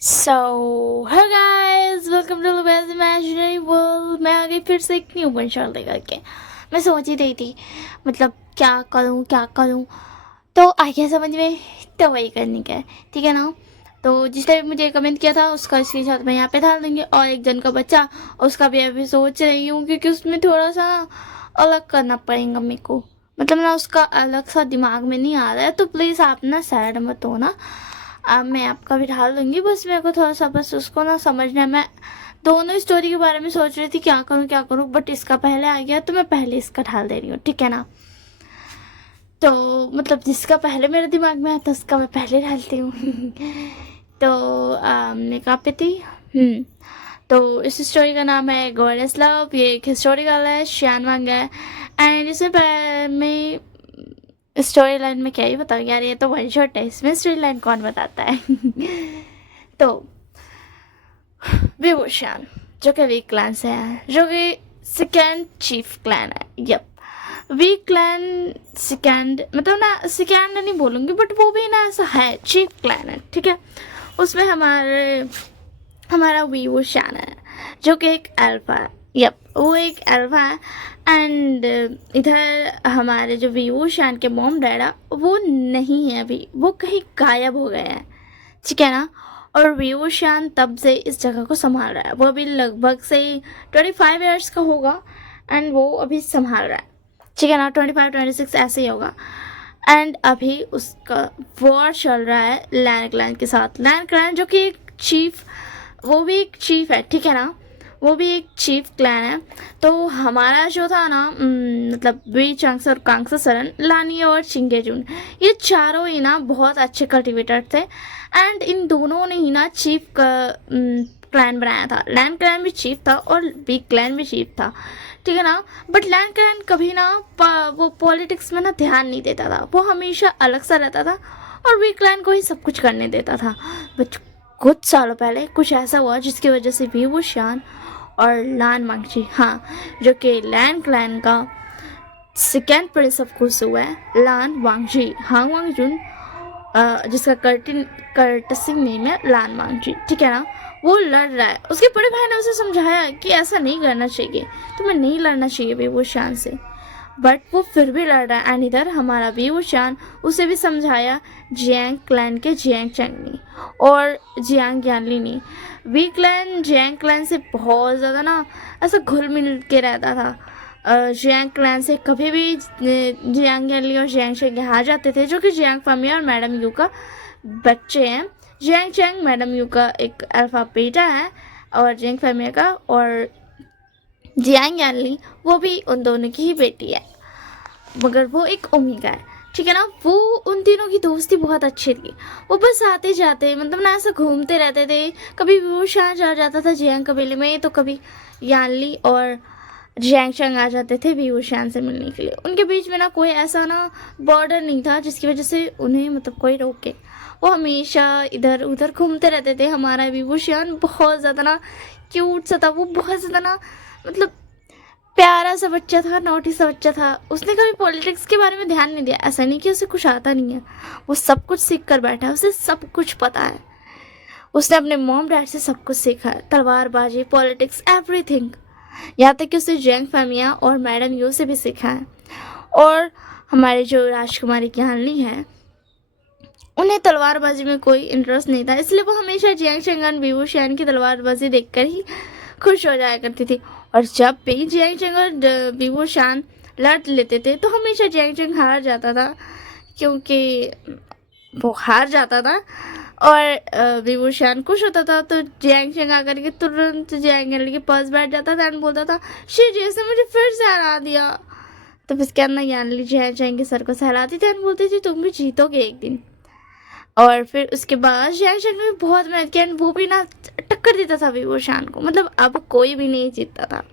So hi guys, welcome to Lubaz imaginary world. मैं आ गई फिर से एक न्यू वन शॉट लेकर के। मैं सोच ही रही थी मतलब क्या करूँ तो आ गया समझ में, तो वही करने का है। ठीक है ना। तो जिसने भी मुझे कमेंट किया था उसका स्क्रीनशॉट मैं यहाँ पे डाल दूँगी, और एक जन का बच्चा उसका भी अभी सोच रही हूँ, क्योंकि उसमें थोड़ा सा ना अलग करना पड़ेगा मेरे को। मतलब ना उसका अलग सा दिमाग में नहीं आ रहा है, तो प्लीज़ आप ना सैड मत हो ना। अब मैं आपका भी ढाल दूंगी, बस मेरे को थोड़ा सा बस उसको ना समझना है। मैं दोनों स्टोरी के बारे में सोच रही थी क्या करूँ, बट इसका पहले आ गया तो मैं पहले इसका ढाल दे रही हूँ, ठीक है ना। तो मतलब जिसका पहले मेरे दिमाग में आता उसका मैं पहले डालती हूँ। तो मैं कहाँ पे थी। तो इस स्टोरी का नाम है गॉडेस लव। ये एक हिस्टोरिकल है, श्यान वांग है। एंड इसमें मैं स्टोरी लाइन में क्या ही बताऊँ यार, ये तो वन शॉट है, इसमें स्टोरी लाइन कौन बताता है। तो विभूषण जो कि वीक क्लैन से है, जो कि सेकेंड चीफ क्लैन है। यप, वीक क्लैन सेकेंड, मतलब ना सेकेंड नहीं बोलूँगी, बट वो भी ना ऐसा है, चीफ क्लैन है, ठीक है। उसमें हमारा विभूषण है जो कि एक अल्फा है। यप, वो एक अल्फा है। एंड इधर हमारे जो विभूषण के मॉम डैडा वो नहीं है अभी, वो कहीं गायब हो गए हैं, ठीक है ना। और विभूषण तब से इस जगह को संभाल रहा है। वो अभी लगभग से 25 ईयर्स का होगा, एंड वो अभी संभाल रहा है, ठीक है ना। 25-26 ऐसे ही होगा। एंड अभी उसका वॉर चल रहा है लैन क्लैन के साथ। लैन क्लैन जो कि एक चीफ, वो भी एक चीफ है, ठीक है ना। वो भी एक चीफ क्लैन है। तो हमारा जो था ना मतलब वी चंक्स और कांग्सा सरन, लानी और चिंगेजुन, ये चारों ही ना बहुत अच्छे कल्टिवेटर थे। एंड इन दोनों ने ही ना चीफ क्लैन बनाया था। लैंड क्लैन भी चीफ था और बिग क्लैन भी चीफ था, ठीक है ना। बट लैंड क्लैन कभी ना वो पॉलिटिक्स में ना ध्यान नहीं देता था, वो हमेशा अलग सा रहता था और बिग क्लैन को ही सब कुछ करने देता था। बट कुछ सालों पहले कुछ ऐसा हुआ जिसकी वजह से विभूषण और लान मांगची, हाँ, जो कि लैंड क्लैन का सेकेंड प्रिंस ऑफ कुसु है, लान वांगजी हांग वांगजुन, जिसका कर्टसिंग नेम है लान मांगजी, ठीक है ना। वो लड़ रहा है। उसके बड़े भाई ने उसे समझाया कि ऐसा नहीं करना चाहिए, तुम्हें नहीं लड़ना चाहिए विभूषण से, बट वो फिर भी लड़ रहा है। एंड इधर हमारा विभूषण उसे भी समझाया, जियांग क्लैन के जियांग चंगनी और जियांग यानली ने। वी क्लैन जियांग क्लैन से बहुत ज़्यादा ना ऐसा घुल मिल के रहता था। जियांग क्लैन से कभी भी जियांग यानली और जियांग चेंग हार जाते थे, जो कि जियांग फामिया और मैडम यू का बच्चे हैं। जियांग चेंग मैडम यू का एक अल्फा बेटा है, और जियांग फामिया का, और जियांग यानली वो भी उन दोनों की ही बेटी है, मगर वो एक ओमेगा है, ठीक है ना। वो उन तीनों की दोस्ती बहुत अच्छी थी। वो बस आते जाते मतलब ना ऐसा घूमते रहते थे। कभी वो शाह जा जाता था जियांग कबीले में, तो कभी यानली और जियांग चंग आ जाते थे विभूषण से मिलने के लिए। उनके बीच में ना कोई ऐसा ना बॉर्डर नहीं था जिसकी वजह से उन्हें मतलब कोई रोके। वो हमेशा इधर उधर घूमते रहते थे। हमारा विभूषण बहुत ज़्यादा ना क्यूट सा था। वो बहुत ज़्यादा ना मतलब प्यारा सा बच्चा था, नोटी सा बच्चा था। उसने कभी पॉलिटिक्स के बारे में ध्यान नहीं दिया। ऐसा नहीं कि उसे कुछ आता नहीं है, वो सब कुछ सीख कर बैठा है, उसे सब कुछ पता है। उसने अपने मॉम डैड से सब कुछ सीखा है, तलवारबाजी, पॉलिटिक्स, एवरीथिंग। यहाँ तक कि उसने जैंग फैमिया और मैडम यू से भी सीखा है। और हमारे जो राजकुमारी ज्ञानली हैं, उन्हें तलवारबाजी में कोई इंटरेस्ट नहीं था, इसलिए वो हमेशा जियांग चंगन विभूषण की तलवारबाजी देखकर ही खुश हो जाया करती थी। और जब भी जियांग चंग और विभूषण लड़ लेते थे तो हमेशा जियांग चंग हार जाता था, क्योंकि वो हार जाता था। और विभूषण खुश होता था, तो जियांग चंग आकर के तुरंत जियांग के पास बैठ जाता था एंड बोलता था, श्री जैसे मुझे फिर से हरा दिया। तो इसके अंदर यानली जियांग चंग के सर को सहलाती थी एंड बोलती थी, तुम भी जीतोगे एक दिन। और फिर उसके बाद जियांग चंग ने भी बहुत मेहनत किया, वो भी ना टक्कर देता था विभूषण को। मतलब अब कोई भी नहीं जीतता था।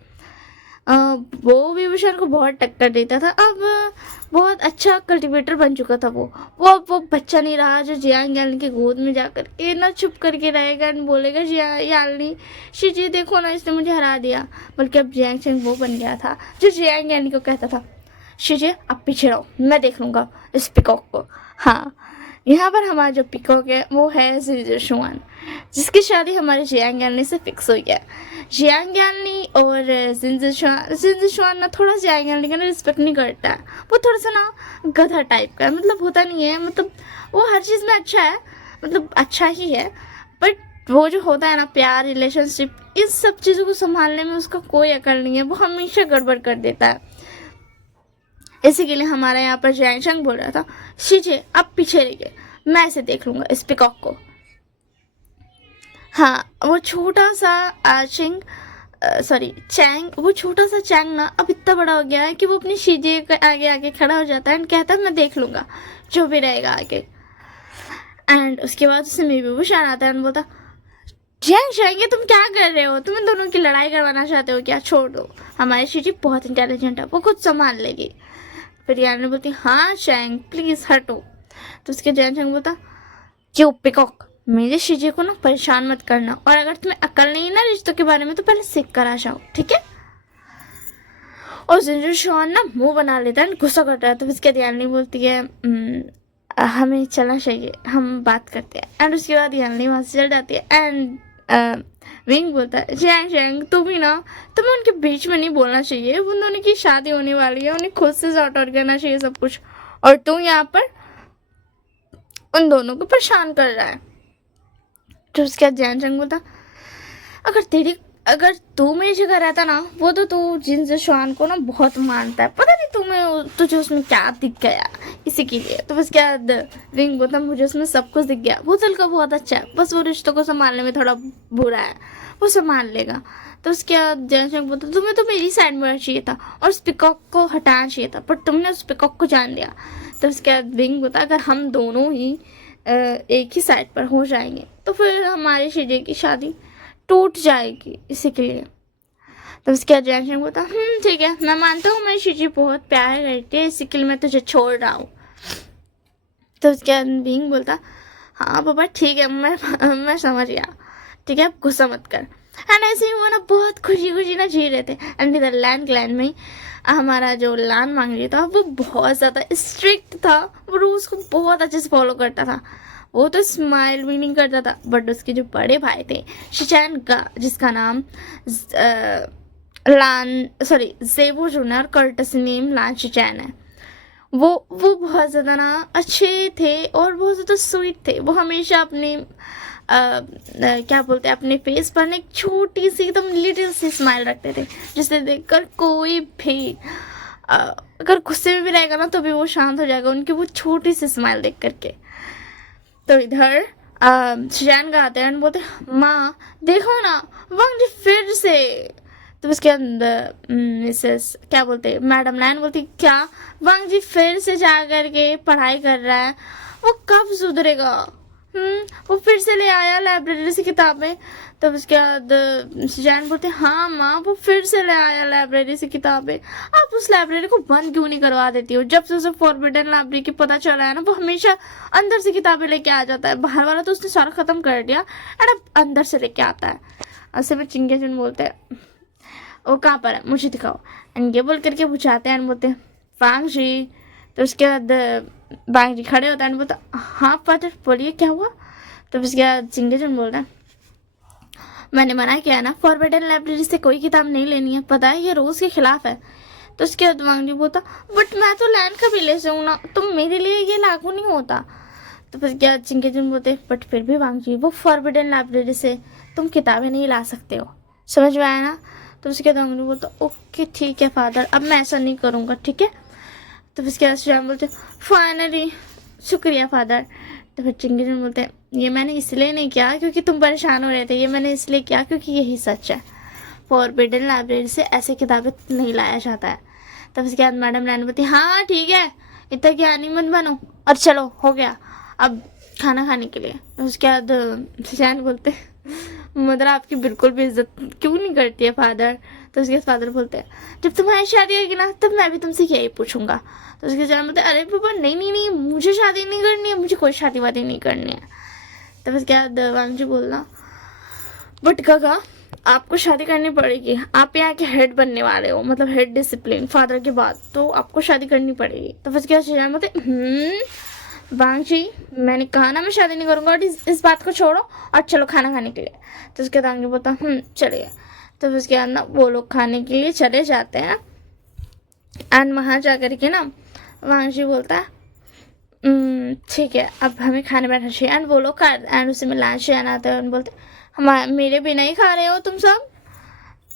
वो विभूषण को बहुत टक्कर देता था। अब बहुत अच्छा कल्टीवेटर बन चुका था वो बच्चा नहीं रहा जो जियांग यानली के गोद में जाकर के ना चुप करके रहेगा एंड बोलेगा, यानली शीजी देखो ना, इसने मुझे हरा दिया। बल्कि अब जियांग चंग वो बन गया था जो जियांग यानली को कहता था, शीजी अब पीछे रहो, मैं देख लूँगा इस पिकॉक को। हाँ, यहाँ पर हमारा जो पिकॉक है वो है जिजुशुआन, जिसकी शादी हमारे जियांग यानली से फिक्स हुई है। जियांग यानली और जिजुशुआन ना थोड़ा जियांग यानली का ना रिस्पेक्ट नहीं करता है। वो थोड़ा सा ना गधा टाइप का है, मतलब होता नहीं है, मतलब वो हर चीज़ में अच्छा है, मतलब अच्छा ही है, बट वो जो होता है ना प्यार, रिलेशनशिप, इस सब चीज़ों को संभालने में उसका कोई अकल नहीं है, वो हमेशा गड़बड़ कर देता है। इसी के लिए हमारे यहाँ पर जैंग बोल रहा था, शीजे आप पीछे रहिए, मैं इसे देख लूँगा इस पिकॉक को। हाँ, वो छोटा सा चैंग, वो छोटा सा चैंग ना अब इतना बड़ा हो गया है कि वो अपनी शीजे के आगे आगे खड़ा हो जाता है एंड कहता है मैं देख लूँगा जो भी रहेगा आगे। एंड उसके बाद उससे मे भी वो शान आता है एंड बोलता, जैंग तुम क्या कर रहे हो, तुम इन दोनों की लड़ाई करवाना चाहते हो क्या, छोड़ दो, हमारी शीजी बहुत इंटेलिजेंट है, वो खुद संभाल लेगी। फिर यान ने बोलती, हाँ चैंग प्लीज़ हटो। तो उसके जैंग बोलता, क्यों पिकॉक, मेरे शीजे को ना परेशान मत करना, और अगर तुम्हें अकल नहीं है ना रिश्तों के बारे में तो पहले सीख कर आ जाओ, ठीक है। और जिजुशुआन ना मुंह बना लेता है, गुस्सा करता है। तो उसके यानली बोलती है, हमें चलना चाहिए, हम बात करते हैं। एंड उसके बाद यानली वहाँ से चल जाती है। एंड विंग बोलता है, जैंग तुम ही ना, तुम्हें उनके बीच में नहीं बोलना चाहिए, उन दोनों की शादी होने वाली है, उन्हें खुद से सॉर्ट आउट करना चाहिए सब कुछ, और तुम यहाँ पर उन दोनों को परेशान कर रहा है। तो उसके बाद जैंग बोलता, अगर तू मेरी जगह रहता ना, वो तो तू जिनजुशुआन को ना बहुत मानता है, पता नहीं तुझे उसमें क्या दिख गया इसी के लिए। तो उसके बाद विंग बोलता, मुझे उसमें सब कुछ दिख गया, वो दिल का बहुत अच्छा है, बस वो रिश्तों को संभालने में थोड़ा बुरा है, वो संभाल लेगा। तो उसके बाद जैंग बोलता, तुम्हें तो मेरी साइड में रहना चाहिए था और उस पिकॉक को हटाना चाहिए था, पर तुमने उस पिकॉक को जान लिया। तो उसके बाद विंग बोलता, अगर हम दोनों ही एक ही साइड पर हो जाएंगे तो फिर हमारी शीजे की शादी टूट जाएगी, इसी के लिए। तो उसके बाद जैंग बोलता, ठीक है, मैं मानता हूँ मेरी शीजी बहुत प्यार करती है, इसी के लिए मैं तुझे छोड़ रहा हूँ। तो उसके बाद विंग बोलता, हाँ पापा ठीक है, मैं समझ गया, ठीक है, अब गुस्सा मत कर। एंड ऐसे ही वो ना बहुत खुशी ना जी रहे थे। एंड इधर लैन क्लैन में हमारा जो लान मांगरी था वो बहुत ज़्यादा स्ट्रिक्ट था, वो रूल्स को बहुत अच्छे से फॉलो करता था, वो तो स्माइल भी नहीं करता था। बट उसके जो बड़े भाई थे शिचैन का, जिसका नाम जेबो जूनियर कर्टस नेम लान शिचैन है, वो बहुत ज़्यादा ना अच्छे थे और बहुत ज़्यादा स्वीट थे। वो हमेशा अपने क्या बोलते हैं, अपने फेस पर एक छोटी सी एकदम लिटिल सी स्माइल रखते थे, जिसे देखकर कोई भी अगर गुस्से में भी रहेगा ना तो भी वो शांत हो जाएगा उनकी वो छोटी सी स्माइल देख करके। तो इधर शिचैन का आते हैं बोलते, माँ देखो ना वांग जी फिर से। तो उसके अंदर मिसेस क्या बोलते हैं, मैडम लैन बोलती, क्या वांग जी फिर से जा करके पढ़ाई कर रहा है, वो कब सुधरेगा, वो फिर से ले आया लाइब्रेरी से किताबें। तो उसके बाद शिचैन बोलते, हाँ माँ वो फिर से ले आया लाइब्रेरी से किताबें, आप उस लाइब्रेरी को बंद क्यों नहीं करवा देती हो, जब से उसे फॉरबिडन लाइब्रेरी की पता चला है ना, वो हमेशा अंदर से किताबें लेके आ जाता है, बाहर वाला तो उसने सारा खत्म कर दिया एंड अब अंदर से लेके आता है। ऐसे में चिंगेजुन बोलते हैं, वो कहाँ पर है मुझे दिखाओ, एंड ये बोल करके बुझाते हैं, बोलते हैं वांग जी। तो उसके बाद वांग जी खड़े होता है, बोलता, हाँ फादर बोलिए क्या हुआ। तो उसके बाद चिंगेजुन बोलता है, मैंने मना किया ना, फॉरबिडन लाइब्रेरी से कोई किताब नहीं लेनी है, पता है ये रोज़ के खिलाफ है। तो उसके बाद वांग जी बोलता, बट मैं तो लैंड का भी ले सकूँ ना, तुम मेरे लिए ये लागू नहीं होता। तो फिर क्या चिंगेजुन बोलते, बट फिर भी वांग जी वो फॉरबिडन लाइब्रेरी से तुम किताबें नहीं ला सकते हो, समझ में आया ना। तो उसके बाद वांग जी बोलता, ओके ठीक है फादर, अब मैं ऐसा नहीं करूँगा, ठीक है। तो उसके बाद श्याम बोलते, फाइनली शुक्रिया फादर। तो फिर चिंगेजुन बोलते हैं, ये मैंने इसलिए नहीं किया क्योंकि तुम परेशान हो रहे थे, ये मैंने इसलिए किया क्योंकि यही सच है, फॉरबिडन लाइब्रेरी से ऐसे किताबें नहीं लाया जाता है। तब उसके बाद मैडम लैन बोलती, हाँ ठीक है, इतना ज्ञानी मत बनो और चलो हो गया अब खाना खाने के लिए। उसके बाद शिचैन बोलते, मदर आपकी बिल्कुल भी इज्जत क्यों नहीं करती है फादर। तो उसके फादर बोलते हैं, जब तुम्हारी शादी होगी ना तब मैं भी तुमसे यही पूछूंगा। तो उसके जान बोलते, अरे पापा नहीं मुझे शादी नहीं करनी है, मुझे कोई शादी वादी नहीं करनी है। तब उसके बाद वांग जी बोलना, बट काका आपको शादी करनी पड़ेगी, आप यहाँ के हेड बनने वाले हो, मतलब हेड डिसिप्लिन फादर के बाद, तो आपको शादी करनी पड़ेगी। तो फिर क्या बोलते, वांग जी मैंने कहा ना मैं शादी नहीं करूँगा, और इस बात को छोड़ो और चलो खाना खाने के लिए। तो उसके बाद वांग बोलता चलिए। तो फिर उसके बाद ना वो लोग खाने के लिए चले जाते हैं। एंड वहाँ जा कर के ना वांग जी बोलता है ठीक है अब हमें खाने बैठना चाहिए। एंड वो लोग खा, एंड उसी में लाश आता है। बोलते हम मेरे बिना ही खा रहे हो तुम सब।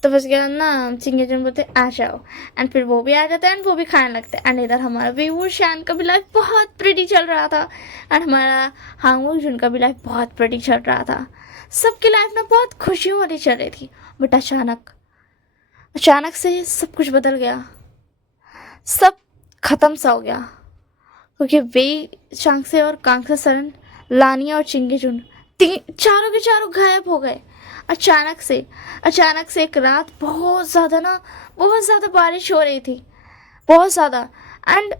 तो बस गया ना चिंगे जन बोलते आ जाओ। एंड फिर वो भी आ जाता है एंड वो भी खाने लगते हैं। एंड इधर हमारा वीवू शान का भी लाइफ बहुत प्रिटी चल रहा था, एंड हमारा हांगू जुन का भी लाइफ बहुत प्रिटी चल रहा था। सबकी लाइफ ना बहुत खुशियों वाली चल रही थी। बट अचानक से सब कुछ बदल गया, सब खत्म सा हो गया, क्योंकि वे चांगसे और कांगसे सरन, लानिया और चिंगे जुन चारों के चारों गायब हो गए। अचानक से एक रात बहुत ज़्यादा बारिश हो रही थी, बहुत ज़्यादा। एंड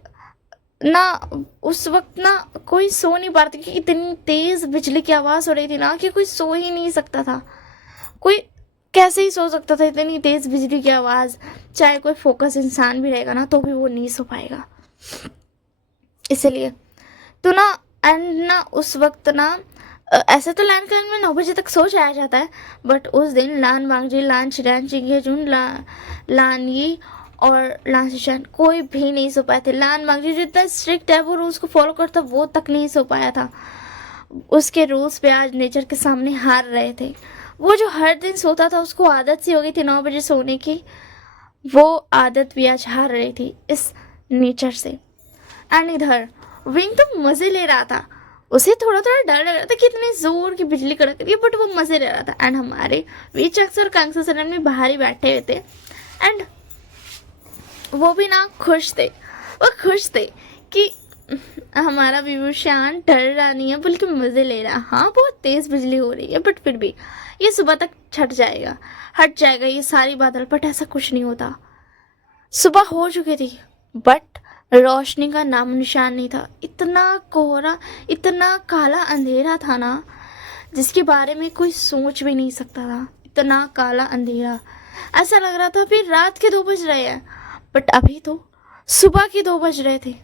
ना उस वक्त ना कोई सो नहीं पा रहा था, क्योंकि इतनी तेज़ बिजली की आवाज़ हो रही थी ना कि कोई सो ही नहीं सकता था। कोई कैसे ही सो सकता था, इतनी तेज़ बिजली की आवाज़। चाहे कोई फोकस इंसान भी रहेगा ना तो भी वो नहीं सो पाएगा। इसलिए तो ना एंड ना उस वक्त ना ऐसे तो लान क्लैन में 9 बजे तक सो जाया जाता है, बट उस दिन लान वांगजी, लान शिरान, चिंगे जुन, लान यी और लान शिशान कोई भी नहीं सो पाए थे। लान वांगजी जो इतना स्ट्रिक्ट है, वो रूल्स को फॉलो करता, वो तक नहीं सो पाया था। उसके रूल्स पे आज नेचर के सामने हार रहे थे। वो जो हर दिन सोता था, उसको आदत सी हो गई थी 9 बजे सोने की, वो आदत भी आज हार रही थी इस नेचर से। एंड इधर विंग तो मज़े ले रहा था। उसे थोड़ा डर लग रहा था कि इतनी जोर की बिजली कड़क रही है, बट वो मज़े ले रहा था। एंड हमारे वीचक्स और कांगसा सरन में बाहर ही बैठे हुए थे, एंड वो भी ना खुश थे कि हमारा विभूषण डर रहा नहीं है, बल्कि मज़े ले रहा है। हाँ बहुत तेज़ बिजली हो रही है, बट फिर भी ये सुबह तक हट जाएगा ये सारी बादल। बट ऐसा कुछ नहीं होता। सुबह हो चुकी थी, बट रोशनी का नाम निशान नहीं था। इतना कोहरा, इतना काला अंधेरा था ना, जिसके बारे में कोई सोच भी नहीं सकता था। इतना काला अंधेरा, ऐसा लग रहा था अभी रात के 2 बज रहे हैं, बट अभी तो सुबह के 2 बज रहे थे।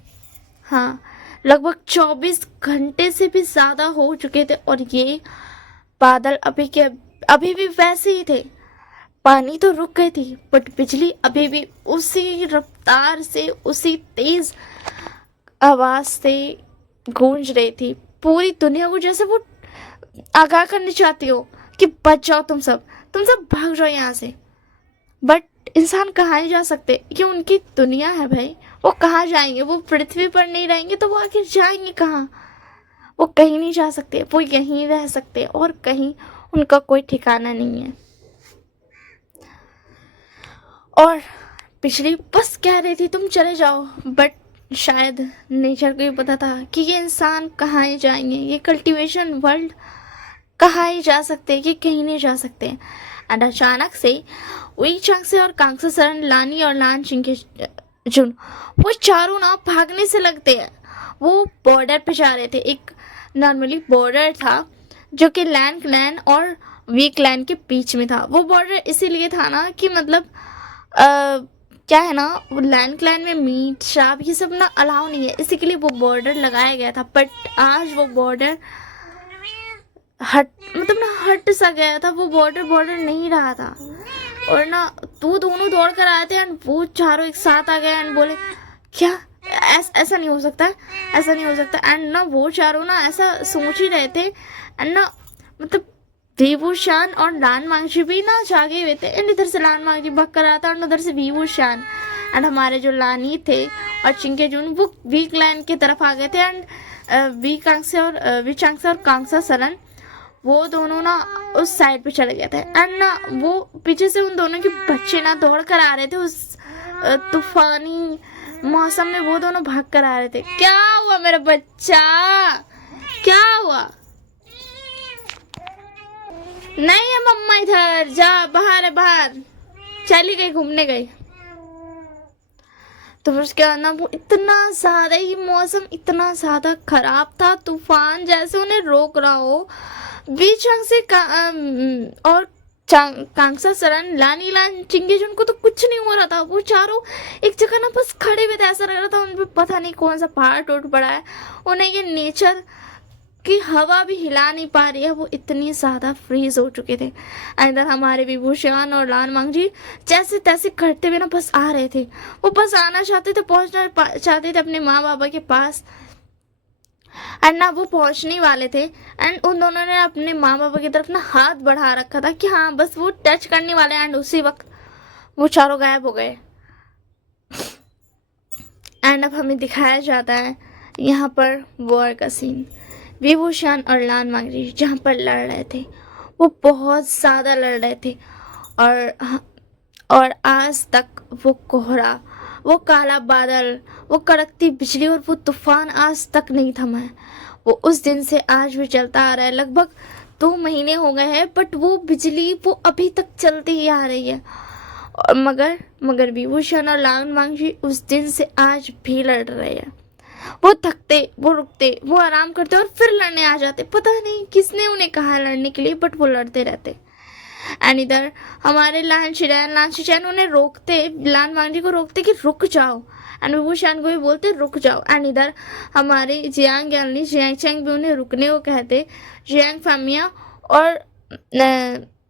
हाँ, लगभग 24 घंटे से भी ज़्यादा हो चुके थे, और ये बादल अभी भी वैसे ही थे। पानी तो रुक गई थी, बट बिजली अभी भी उसी रफ्तार से, उसी तेज आवाज से गूंज रही थी। पूरी दुनिया को जैसे वो आगाह करनी चाहती हो कि बच जाओ तुम सब भाग जाओ यहाँ से। बट इंसान कहाँ ही जा सकते, ये उनकी दुनिया है भाई। वो कहाँ जाएंगे? वो पृथ्वी पर नहीं रहेंगे तो वो आखिर जाएंगे कहाँ? वो कहीं नहीं जा सकते, वो यहीं रह सकते, और कहीं उनका कोई ठिकाना नहीं है। और पिछली बस कह रही थी तुम चले जाओ, बट शायद नेचर को ही पता था कि ये इंसान कहाँ ही जाएंगे, ये कल्टीवेशन वर्ल्ड कहाँ ही जा सकते, ये कहीं नहीं जा सकते। एंड अचानक से वही चांगसे और कांगसा सरन, लानी और लान चिंगे जुन, वो चारों ना भागने से लगते हैं। वो बॉर्डर पे जा रहे थे। एक नॉर्मली बॉर्डर था जो कि लैन क्लैन और वी क्लैन के बीच में था। वो बॉर्डर इसीलिए था ना कि मतलब क्या है ना, वो लैंड क्लैन में मीट शराब ये सब ना अलाउ नहीं है, इसी के लिए वो बॉर्डर लगाया गया था। बट आज वो बॉर्डर हट सा गया था। वो बॉर्डर नहीं रहा था, और ना तू दोनों दौड़ कर आए थे, एंड वो चारों एक साथ आ गए एंड बोले क्या ऐसा नहीं हो सकता, ऐसा नहीं हो सकता। एंड ना वो चारों ना ऐसा सोच ही रहे थे, एंड ना मतलब वीवूशान और लान वांगजी भी ना जागे हुए थे। एंड इधर से लान वांगजी भाग कर रहा था, और उधर से वीवूशान एंड हमारे जो लानी थे और चिंगे जुन वो वी क्लैन की तरफ आ गए थे। एंड वी चांगसे और कांगसा सरन वो दोनों ना उस साइड पे चले गए थे। एंड ना वो पीछे से उन दोनों के बच्चे ना दौड़ कर आ रहे थे। उस तूफानी मौसम में वो दोनों भाग कर आ रहे थे। क्या हुआ मेरा बच्चा, क्या हुआ? नहीं है मम्मा इधर, जा बाहर है, बाहर चली गई, घूमने गई। तो फिर उसके बाद ना वो इतना ज्यादा ही मौसम इतना ज्यादा खराब था, तूफान जैसे उन्हें रोक रहा हो। बीच से और कांगसा सरन लानी लान चिंगेजन को तो कुछ नहीं हो रहा था। वो चारों एक जगह ना बस खड़े हुए थे, ऐसा लग रहा था उन पे पता नहीं कौन सा पहाड़ टूट पड़ा है। उन्हें ये नेचर की हवा भी हिला नहीं पा रही है, वो इतनी ज़्यादा फ्रीज हो चुके थे। अंदर हमारे विभूषण और लाल मांग जी जैसे तैसे करते हुए ना बस आ रहे थे। वो बस आना चाहते थे, पहुंचना चाहते थे अपने माँ बाबा के पास। एंड ना वो पहुंचने वाले थे एंड उन दोनों ने अपने माँ बाबा की तरफ ना हाथ बढ़ा रखा था कि हाँ बस वो टच करने वाले। एंड उसी वक्त वो चारों गायब हो गए। एंड अब हमें दिखाया जाता है यहाँ पर वॉर का सीन। विभूषण और लाल मांगरी जहाँ पर लड़ रहे थे, वो बहुत ज़्यादा लड़ रहे थे। और आज तक वो कोहरा, वो काला बादल, वो कड़कती बिजली और वो तूफान आज तक नहीं थमा है। वो उस दिन से आज भी चलता आ रहा है। लगभग 2 महीने हो गए हैं, बट वो बिजली वो अभी तक चलती ही आ रही है। और मगर विभूषण और लाल मांगजी उस दिन से आज भी लड़ रहे हैं। वो थकते, वो रुकते, वो आराम करते और फिर लड़ने आ जाते। पता नहीं किसने उन्हें कहा लड़ने के लिए, बट वो लड़ते रहते। एंड इधर हमारे लान शिचैन उन्हें रोकते, लान मांगजी को रोकते कि रुक जाओ। एंड विभूषण को भी बोलते रुक जाओ। एंड इधर हमारे जियांग यानी जियांग चैंग भी उन्हें रुकने को कहते। जियांग फामिया और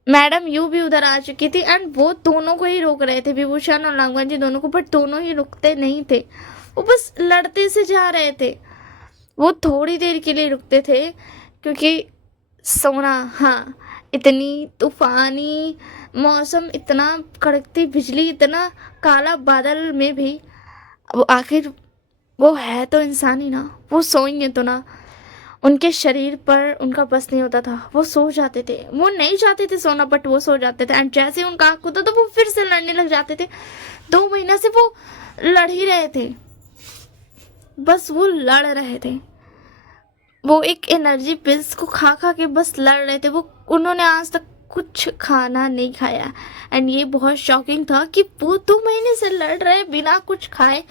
मैडम यू भी उधर आ चुकी थी एंड वो दोनों को ही रोक रहे थे, विभूषण और लांगवान जी दोनों को, बट दोनों ही रुकते नहीं थे। वो बस लड़ते से जा रहे थे। वो थोड़ी देर के लिए रुकते थे क्योंकि सोना, हाँ, इतनी तूफानी मौसम, इतना कड़कती बिजली, इतना काला बादल में भी वो आखिर वो है तो इंसान ही ना। वो सोएंगे तो ना, उनके शरीर पर उनका बस नहीं होता था। वो सो जाते थे, वो नहीं चाहते थे सोना बट वो सो जाते थे। एंड जैसे ही उनका आँख खुलता तो वो फिर से लड़ने लग जाते थे। 2 महीना से वो लड़ ही रहे थे, बस वो लड़ रहे थे। वो एक एनर्जी पिल्स को खा खा के बस लड़ रहे थे। वो उन्होंने आज तक कुछ खाना नहीं खाया। एंड ये बहुत शॉकिंग था कि वो 2 महीने से लड़ रहे बिना कुछ खाए।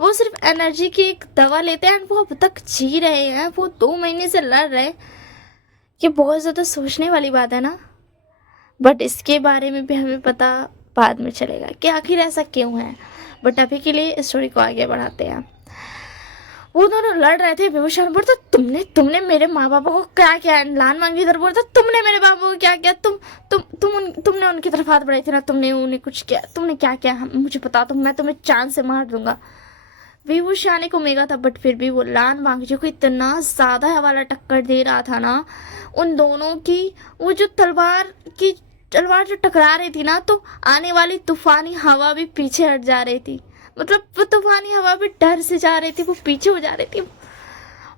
वो सिर्फ एनर्जी की एक दवा लेते हैं एंड वो अब तक जी रहे हैं। वो 2 महीने से लड़ रहे। ये बहुत ज़्यादा सोचने वाली बात है ना। बट इसके बारे में भी हमें पता बाद में चलेगा कि आखिर ऐसा क्यों है। बट अभी के लिए स्टोरी को आगे बढ़ाते हैं। वो दोनों लड़ रहे थे। विभूषण बोलता तुमने मेरे माँ बाबा को क्या किया। लाल मांगी इधर बोलता तुमने मेरे बाबा को क्या किया। तुमने उनकी तरफ हाथ बढ़ाई थी ना, तुमने उन्हें कुछ किया, तुमने क्या किया मुझे बता दो, मैं तुम्हें चांद से मार दूंगा। विभूषण को मेगा था बट फिर भी वो लाल मांगजी को इतना ज़्यादा हवाला टक्कर दे रहा था ना। उन दोनों की वो जो तलवार जो टकरा रही थी ना, तो आने वाली तूफानी हवा भी पीछे हट जा रही थी। मतलब वो तूफानी हवा भी डर से जा रही थी, वो पीछे हो जा रही थी।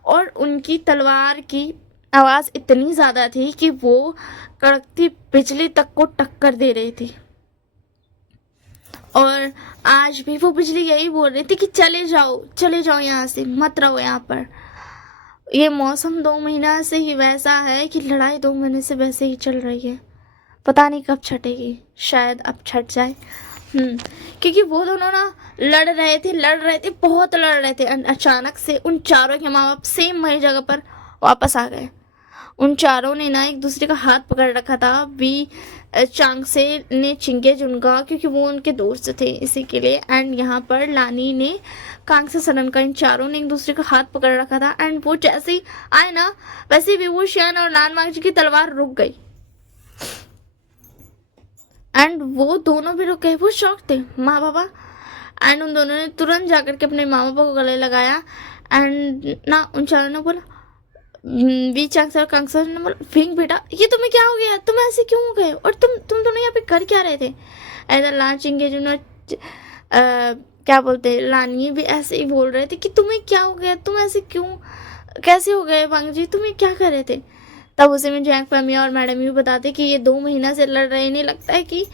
और उनकी तलवार की आवाज़ इतनी ज़्यादा थी कि वो कड़कती बिजली तक को टक्कर दे रही थी। और आज भी वो बिजली यही बोल रही थी कि चले जाओ यहाँ से, मत रहो यहाँ पर। ये मौसम 2 महीना से ही वैसा है कि लड़ाई 2 महीने से वैसे ही चल रही है। पता नहीं कब छटेगी, शायद अब छट जाए। क्योंकि वो दोनों ना लड़ रहे थे, बहुत लड़ रहे थे। अचानक से उन चारों के माँ बाप सेम वही जगह पर वापस आ गए। उन चारों ने ना एक दूसरे का हाथ पकड़ रखा था। वी चांग से ने चिंगे जुनगा, क्योंकि वो उनके दोस्त थे इसी के लिए। एंड यहाँ पर लानी ने कांग से सनन का, इन चारों ने एक दूसरे का हाथ पकड़ रखा था। एंड वो जैसे ही आए ना, वैसे ही विभूषण और लाल मांग जी की तलवार रुक गई। एंड वो दोनों भी रुक गए। वो शौक थे माँ बाबा। एंड उन दोनों ने तुरंत जाकर के अपने माँ बाबा को गले लगाया। एंड ना उन चारों ने बोला, वी चांग और कांग ने बोला, फिंग बेटा ये तुम्हें क्या हो गया, तुम ऐसे क्यों हो गए, और तुम दोनों यहाँ पे कर क्या रहे थे। ऐसा लान चिंगे जो क्या बोलते हैं, लानी भी ऐसे ही बोल रहे थे कि तुम्हें क्या हो गया, तुम ऐसे क्यों, कैसे हो गए वांग जी, तुम्हें क्या कर रहे थे। तब उसे में जैंग फैमिया और मैडम यू बताते कि ये 2 महीना से लड़ रहे। नहीं लगता है कि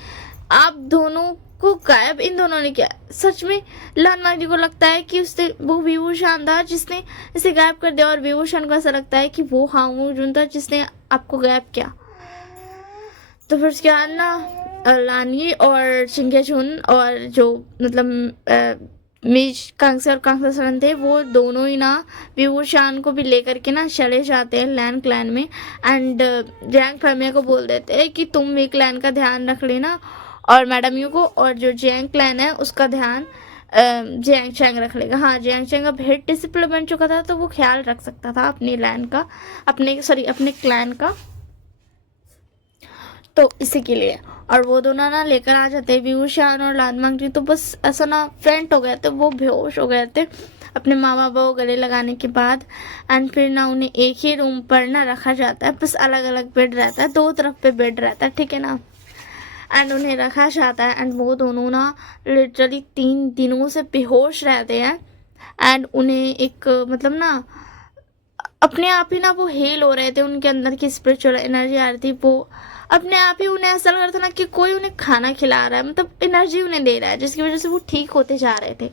आप दोनों को गायब इन दोनों ने किया। सच में लान मांग जी को लगता है कि उसने वो विभूषण था जिसने इसे गायब कर दिया, और विभूषण को ऐसा लगता है कि वो हांग जुन था जिसने आपको गायब किया। तो फिर उसके बाद ना लानी और चिंगे जुन और जो मतलब मीश कांगसे और कांगसेसन थे, वो दोनों ही ना विभूषान को भी लेकर के ना चले जाते हैं लैन क्लैन में। एंड जैंग फैमिया को बोल देते हैं कि तुम वी क्लैन का ध्यान रख लेना और मैडम यू को, और जो जैंग क्लैन है उसका ध्यान जैंग चैंग रख लेगा। हाँ, जैंग चैंग अब हेड डिसिप्लिन बन चुका था तो वो ख्याल रख सकता था अपनी लैन का, अपने क्लैन का, तो इसी के लिए। और वो दोनों ना लेकर आ जाते हैं विभूषान और लान मांगटी, तो बस ऐसा ना फ्रेंट हो गए थे, वो बेहोश हो गए थे अपने माँ बाबा को गले लगाने के बाद। एंड फिर ना उन्हें एक ही रूम पर ना रखा जाता है, बस अलग अलग बेड रहता है, दो तरफ पे बेड रहता है, ठीक है ना। एंड उन्हें रखा जाता है एंड वो दोनों ना लिटरली 3 दिनों से बेहोश रहते हैं। एंड उन्हें एक मतलब ना अपने आप ही ना वो हेल हो रहे थे, उनके अंदर की स्पिरिचुअल एनर्जी आ रही थी, वो अपने आप ही उन्हें ऐसा लग रहा था ना कि कोई उन्हें खाना खिला रहा है, मतलब एनर्जी उन्हें दे रहा है, जिसकी वजह से वो ठीक होते जा रहे थे।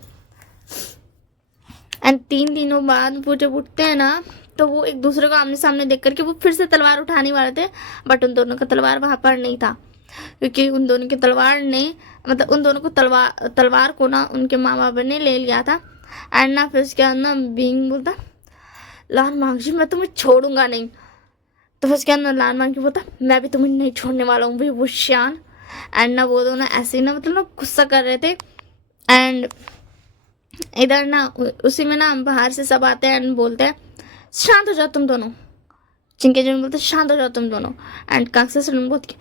एंड 3 दिनों बाद वो जब उठते हैं ना, तो वो एक दूसरे को आमने सामने देख करके वो फिर से तलवार उठाने वाले थे, बट उन दोनों का तलवार वहाँ पर नहीं था, क्योंकि उन दोनों की तलवार ने मतलब उन दोनों को तलवार को ना उनके माँ बाप ने ले लिया था। एंड ना फिर उसके बाद ना बीइंग बोलता, लान मांगजी मैं तुम्हें छोड़ूंगा नहीं। तो फिर उसके अंदर लान मांग के बोलता, मैं भी तुम्हें नहीं छोड़ने वाला हूँ विभूषान। एंड ना वो दोनों ऐसे ही ना मतलब ना गुस्सा कर रहे थे। एंड इधर ना उसी में ना बाहर से सब आते हैं एंड बोलते हैं शांत हो जाओ तुम दोनों। चिंके जन बोलते शांत हो जाओ तुम दोनों। एंड कांगसे सुन बोलती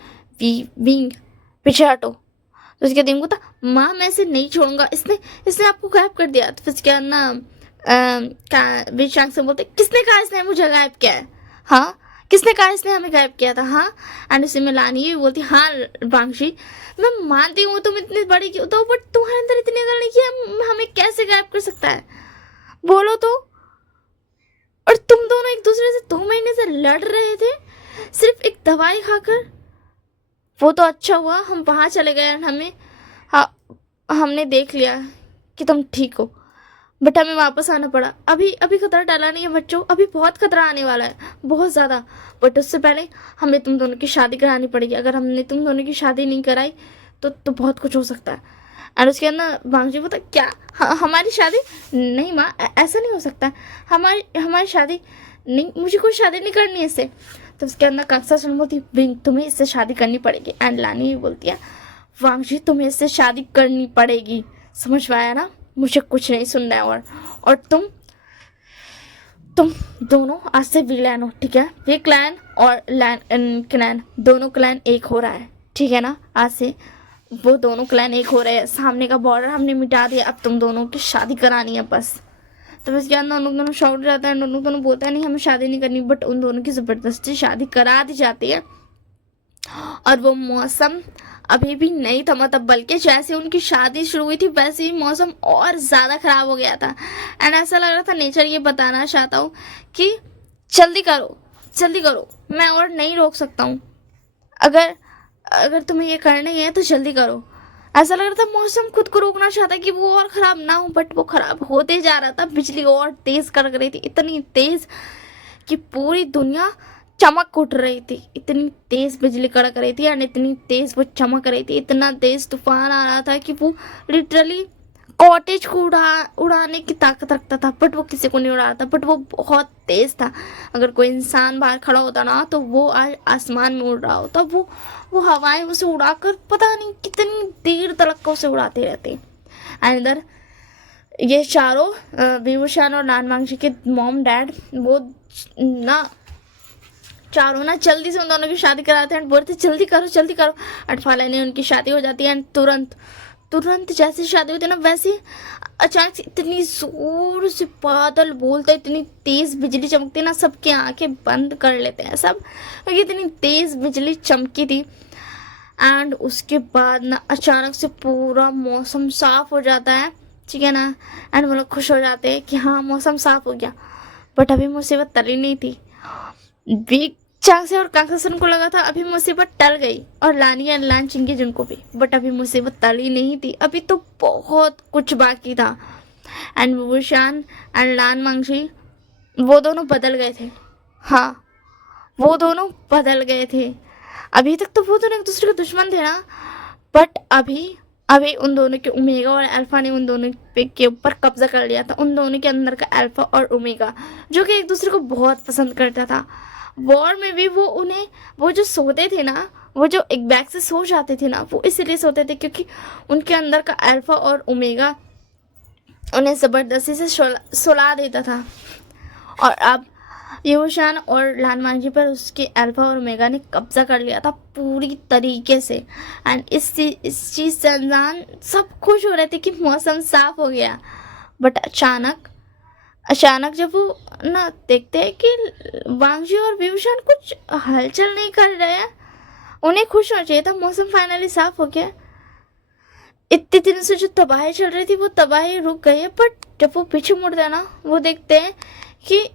विंग पीछे हटो। तो उसके दिन बोलता माँ मैं इसे नहीं छोड़ूंगा, इसने इसने आपको गायब कर दिया। तो फिर उसके बाद ना विशांग से बोलते किसने कहा इसने मुझे गायब किया है, हाँ किसने कहा इसने हमें गायब किया था, हाँ। एंड उसी में लानी भी बोलती हाँ वांगशी मैं मानती हूँ तुम इतनी बड़ी क्यों तो, बट तुम्हारे अंदर इतनी अकल नहीं कि हमें कैसे गायब कर सकता है, बोलो तो। और तुम दोनों एक दूसरे से 2 महीने से लड़ रहे थे सिर्फ एक दवाई खाकर। वो तो अच्छा हुआ हम वहाँ चले गए, हमें हमने देख लिया कि तुम ठीक हो, बट हमें वापस आना पड़ा। अभी अभी खतरा टला नहीं है बच्चों, अभी बहुत खतरा आने वाला है, बहुत ज़्यादा। बट उससे पहले हमें तुम दोनों की शादी करानी पड़ेगी। अगर हमने तुम दोनों की शादी नहीं कराई तो बहुत कुछ हो सकता है। और उसके अंदर वांगजी बोलता क्या हमारी शादी नहीं माँ, ऐसा नहीं हो सकता, हमारी शादी नहीं, मुझे कोई शादी नहीं करनी है इससे। तो उसके अंदर कक्सा सुन बोलती तुम्हें इससे शादी करनी पड़ेगी। एंड लानी भी बोलती है वांगजी तुम्हें इससे शादी करनी पड़ेगी, समझ में आया ना, मुझे कुछ नहीं सुनना है। और तुम दोनों आज से विलेन हो, ठीक है। वी क्लैन और क्लैन दोनों क्लैन एक हो रहा है, ठीक है ना। आज से वो दोनों क्लैन एक हो रहे हैं, सामने का बॉर्डर हमने मिटा दिया, अब तुम दोनों की शादी करानी है बस। तो इसके अंदर उन लोग दोनों शॉर्ट जाता है, उन दोनों बोलता है नहीं हमें शादी नहीं करनी, बट उन दोनों की ज़बरदस्ती शादी करा दी जाती है। और वो मौसम अभी भी नहीं थमा था, बल्कि जैसे उनकी शादी शुरू हुई थी वैसे ही मौसम और ज़्यादा ख़राब हो गया था। एंड ऐसा लग रहा था नेचर ये बताना चाहता हूँ कि जल्दी करो, मैं और नहीं रोक सकता हूँ, अगर तुम्हें ये करना ही है तो जल्दी करो। ऐसा लग रहा था मौसम खुद को रोकना चाहता कि वो और ख़राब ना हो, बट वो ख़राब होते जा रहा था। बिजली और तेज़ कड़क रही थी, इतनी तेज़ कि पूरी दुनिया चमक उठ रही थी, इतनी तेज बिजली कड़क रही थी एंड इतनी तेज वो चमक रही थी, इतना तेज तूफान आ रहा था कि वो लिटरली कॉटेज को उड़ाने की ताकत रखता था, बट वो किसी को नहीं उड़ा रहा था, बट वो बहुत तेज था। अगर कोई इंसान बाहर खड़ा होता ना तो वो आज आसमान में उड़ रहा होता, वो हवाएं उसे उड़ाकर पता नहीं कितनी देर तक उसे उड़ाते रहते। एंड इधर ये चारों विभूषण और नानमांगजी के मॉम डैड वो ना चारों ना जल्दी से उन दोनों की शादी कराते हैं एंड बोलते जल्दी करो। एंड फाइनली उनकी शादी हो जाती है एंड तुरंत जैसे शादी होती है ना वैसे अचानक से इतनी जोर से बादल बोलते, इतनी तेज बिजली चमकती ना, सबकी आंखें बंद कर लेते हैं सब, क्योंकि इतनी तेज बिजली चमकी थी। एंड उसके बाद ना अचानक से पूरा मौसम साफ हो जाता है, ठीक है ना। एंड वो लोग खुश हो जाते हैं कि हाँ मौसम साफ हो गया, बट अभी मुसीबत टली नहीं थी। बिग चांगसे और कांगसेसन को लगा था अभी मुसीबत टल गई, और लानी एंड लान चिंगे जिनको भी, बट अभी मुसीबत टली नहीं थी, अभी तो बहुत कुछ बाकी था। एंड विभूषण एंड लान मांगशी वो दोनों बदल गए थे, हाँ वो दोनों बदल गए थे। अभी तक तो वो दोनों एक दूसरे के दुश्मन थे ना, बट अभी अभी उन दोनों के ओमेगा और अल्फा ने उन दोनों पे के ऊपर कब्जा कर लिया था, उन दोनों के अंदर का अल्फा और ओमेगा, जो कि एक दूसरे को बहुत पसंद करता था। वॉर में भी वो उन्हें, वो जो सोते थे ना, वो जो एक बैग से सो जाते थे ना, वो इसलिए सोते थे क्योंकि उनके अंदर का अल्फा और ओमेगा उन्हें ज़बरदस्ती से सुला देता था। और अब यूशान और लानवांगजी पर उसके अल्फा और ओमेगा ने कब्जा कर लिया था पूरी तरीके से। एंड इस चीज़ से अनजान सब खुश हो रहे थे कि मौसम साफ हो गया। बट अचानक जब वो ना देखते हैं कि वांगजी और व्यूशान कुछ हलचल नहीं कर रहे हैं, उन्हें खुश होना चाहिए था, मौसम फाइनली साफ हो गया। इतने दिनों से जो तबाही चल रही थी वो तबाही रुक गई है। बट जब वो पीछे मुड़ते हैं ना, वो देखते हैं कि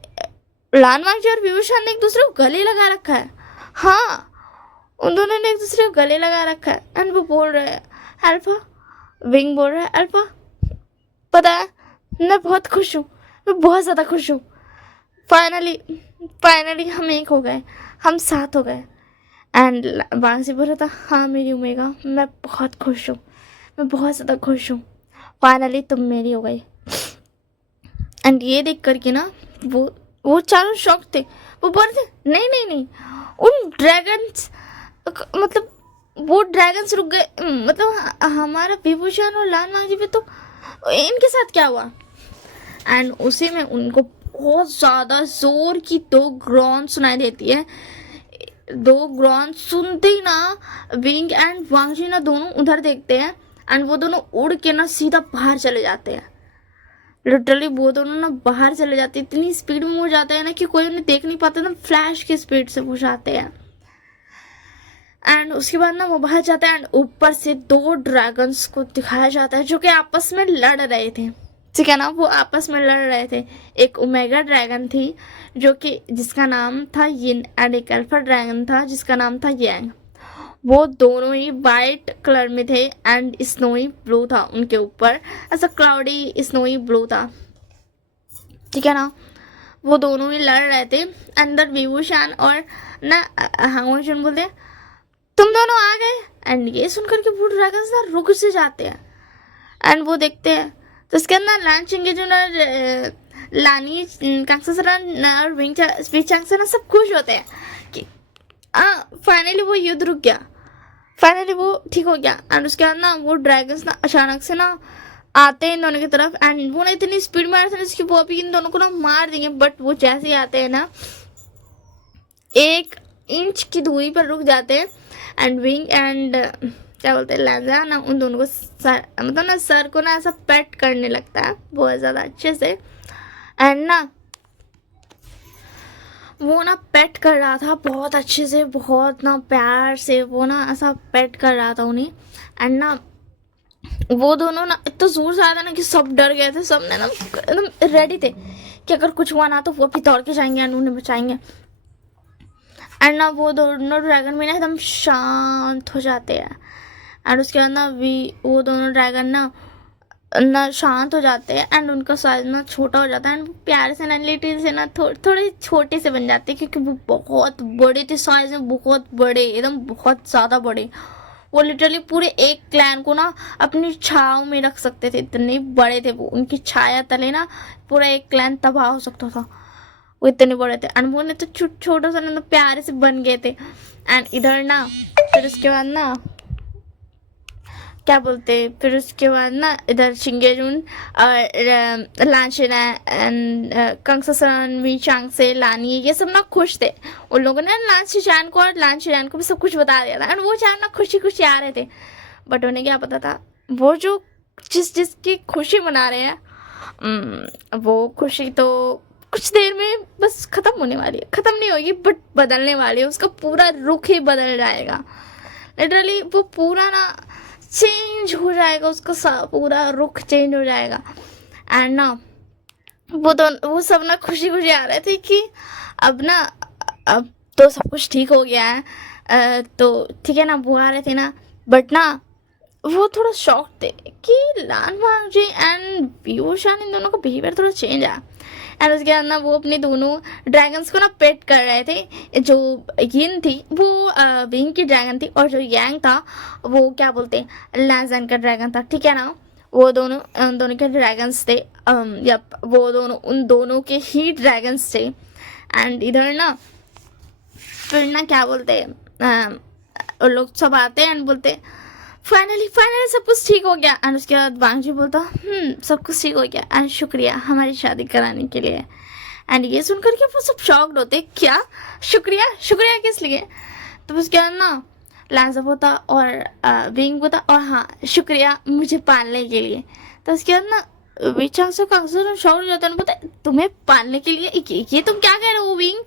लानवांगजी और व्यूशान ने एक दूसरे को गले लगा रखा है। हाँ, उन दोनों ने एक दूसरे को गले लगा रखा है। एंड वो बोल रहे हैं अल्फा, विंग बोल रहा है अल्फा, पता है मैं बहुत खुश हूँ, मैं बहुत ज़्यादा खुश हूँ। फाइनली हम एक हो गए, हम साथ हो गए। एंड वांगजी बोल रहा था हाँ मेरी ओमेगा, मैं बहुत खुश हूँ, मैं बहुत ज़्यादा खुश हूँ, फाइनली तुम मेरी हो गई। एंड ये देख करके ना वो चारों शॉक थे। वो बोल रहे थे नहीं नहीं नहीं, उन ड्रैगन्स, मतलब वो ड्रैगन्स रुक गए, मतलब हमारा विभूषण और लानवांगजी पे, तो इनके साथ क्या हुआ। एंड उसी में उनको बहुत ज़्यादा ज़ोर की 2 ग्रॉन सुनाई देती है। 2 ग्रॉन सुनते ही ना विंग एंड वांगजी ना दोनों उधर देखते हैं। एंड वो दोनों उड़ के ना सीधा बाहर चले जाते हैं। लिटरली वो दोनों ना बाहर चले जाते हैं, इतनी स्पीड में वो जाते हैं ना कि कोई उन्हें देख नहीं पाता, ना फ्लैश की स्पीड से वो जाते हैं। एंड उसके बाद ना वो बाहर जाते हैं। एंड ऊपर से 2 ड्रैगन्स को दिखाया जाता है जो कि आपस में लड़ रहे थे, ठीक है ना, वो आपस में लड़ रहे थे। एक ओमेगा ड्रैगन थी जो कि जिसका नाम था यिन, एंड एक अल्फा ड्रैगन था जिसका नाम था यांग। वो दोनों ही वाइट कलर में थे एंड स्नोई ब्लू था उनके ऊपर, ऐसा क्लाउडी स्नोई ब्लू था, ठीक है ना। वो दोनों ही लड़ रहे थे। अंदर विभूषण और ना हांगोजन बोलते तुम दोनों आ गए। एंड ये सुनकर के वो ड्रैगन्स ना रुक से जाते हैं। एंड वो देखते हैं तो उसके अंदर लान चिंगेजुन और लानी कांगसासरन और विचांग से ना सब खुश होते हैं कि फाइनली वो युद्ध रुक गया, फाइनली वो ठीक हो गया। एंड उसके बाद ना वो ड्रैगन्स ना अचानक से ना आते हैं इन दोनों की तरफ। एंड वो ना इतनी स्पीड में आ रहे थे जिसकी वो अभी इन दोनों को ना मार देंगे। बट वो जैसे ही आते हैं ना 1 इंच की दूरी पर रुक जाते हैं। एंड विंग एंड क्या बोलते हैं लैंजा ना उन दोनों को मतलब ना सर को ना ऐसा पेट करने लगता है बहुत ज़्यादा अच्छे से। एंड ना वो ना पेट कर रहा था बहुत अच्छे से, बहुत ना प्यार से वो ना ऐसा पेट कर रहा था उन्हें। एंड ना वो दोनों ना इतना जोर से आया था ना कि सब डर गए थे। सब ने ना एकदम रेडी थे कि अगर कुछ हुआ ना तो वो भी दौड़ के जाएंगे एंड उन्हें बचाएंगे। एंड ना वो दोनों ड्रैगन भी ना एकदम शांत हो जाते हैं। एंड उसके बाद ना वो दोनों ड्रैगन ना शांत हो जाते हैं। एंड उनका साइज ना छोटा हो जाता है। एंड प्यारे से ना लिटिल से ना थोड़े छोटे से बन जाते हैं क्योंकि वो बहुत बड़े थे साइज में, बहुत बड़े, एकदम बहुत ज़्यादा बड़े। वो लिटरली पूरे एक क्लैन को ना अपनी छाव में रख सकते थे, इतने बड़े थे वो। उनकी छाया तले ना पूरा एक क्लैन तबाह हो सकता था, वो इतने बड़े थे। एंड वो ने तो छोटा सा ना प्यारे से बन गए थे। एंड इधर ना फिर उसके बाद ना क्या बोलते, फिर उसके बाद ना इधर शिंगेजुन और लानशेना एंड कंगसासन वीचांग से लानी ये सब ना खुश थे। उन लोगों ने लानशिचान को और लानशिचान को भी सब कुछ बता दिया था। एंड वो चार ना खुशी खुशी आ रहे थे। बट उन्हें क्या पता था वो जो जिसकी खुशी मना रहे हैं वो खुशी तो कुछ देर में बस ख़त्म होने वाली है। ख़त्म नहीं होगी बट बदलने वाली है, उसका पूरा रुख ही बदल जाएगा। लिटरली वो पूरा ना चेंज हो जाएगा, उसका पूरा रुख चेंज हो जाएगा। एंड ना वो सब ना खुशी खुशी आ रहे थे कि अब तो सब कुछ ठीक हो गया है, तो ठीक है ना। वो आ रहे थे ना बट ना वो थोड़ा शॉक थे कि लानवांगजी एंड व्यूशान इन दोनों का बिहेवियर थोड़ा चेंज आया। एंड उसके बाद ना वो अपने दोनों ड्रैगन्स को ना पेट कर रहे थे। जो यिन थी वो विंग की ड्रैगन थी, और जो यांग था वो क्या बोलते हैं लैजन का ड्रैगन था, ठीक है ना। वो दोनों उन दोनों के ड्रैगन्स थे। यप, वो दोनों उन दोनों के ही ड्रैगन्स थे। एंड इधर ना फिर ना क्या बोलते हैं वो लोग सब आते हैं एंड बोलते हैं फाइनली फाइनली सब कुछ ठीक हो गया। एंड उसके बाद वांगजी बोलता सब कुछ ठीक हो गया एंड शुक्रिया हमारी शादी कराने के लिए। एंड ये सुनकर के वो सब शॉक्ड होते, क्या शुक्रिया शुक्रिया किस लिए। तो उसके बाद ना लांजा होता और विंग होता, और हाँ शुक्रिया मुझे पालने के लिए। तो उसके बाद ना विचांसो का अक्सर शॉक हो जाता है, बोलता तुम्हें पालने के लिए ये तुम क्या कह रहे हो विंग।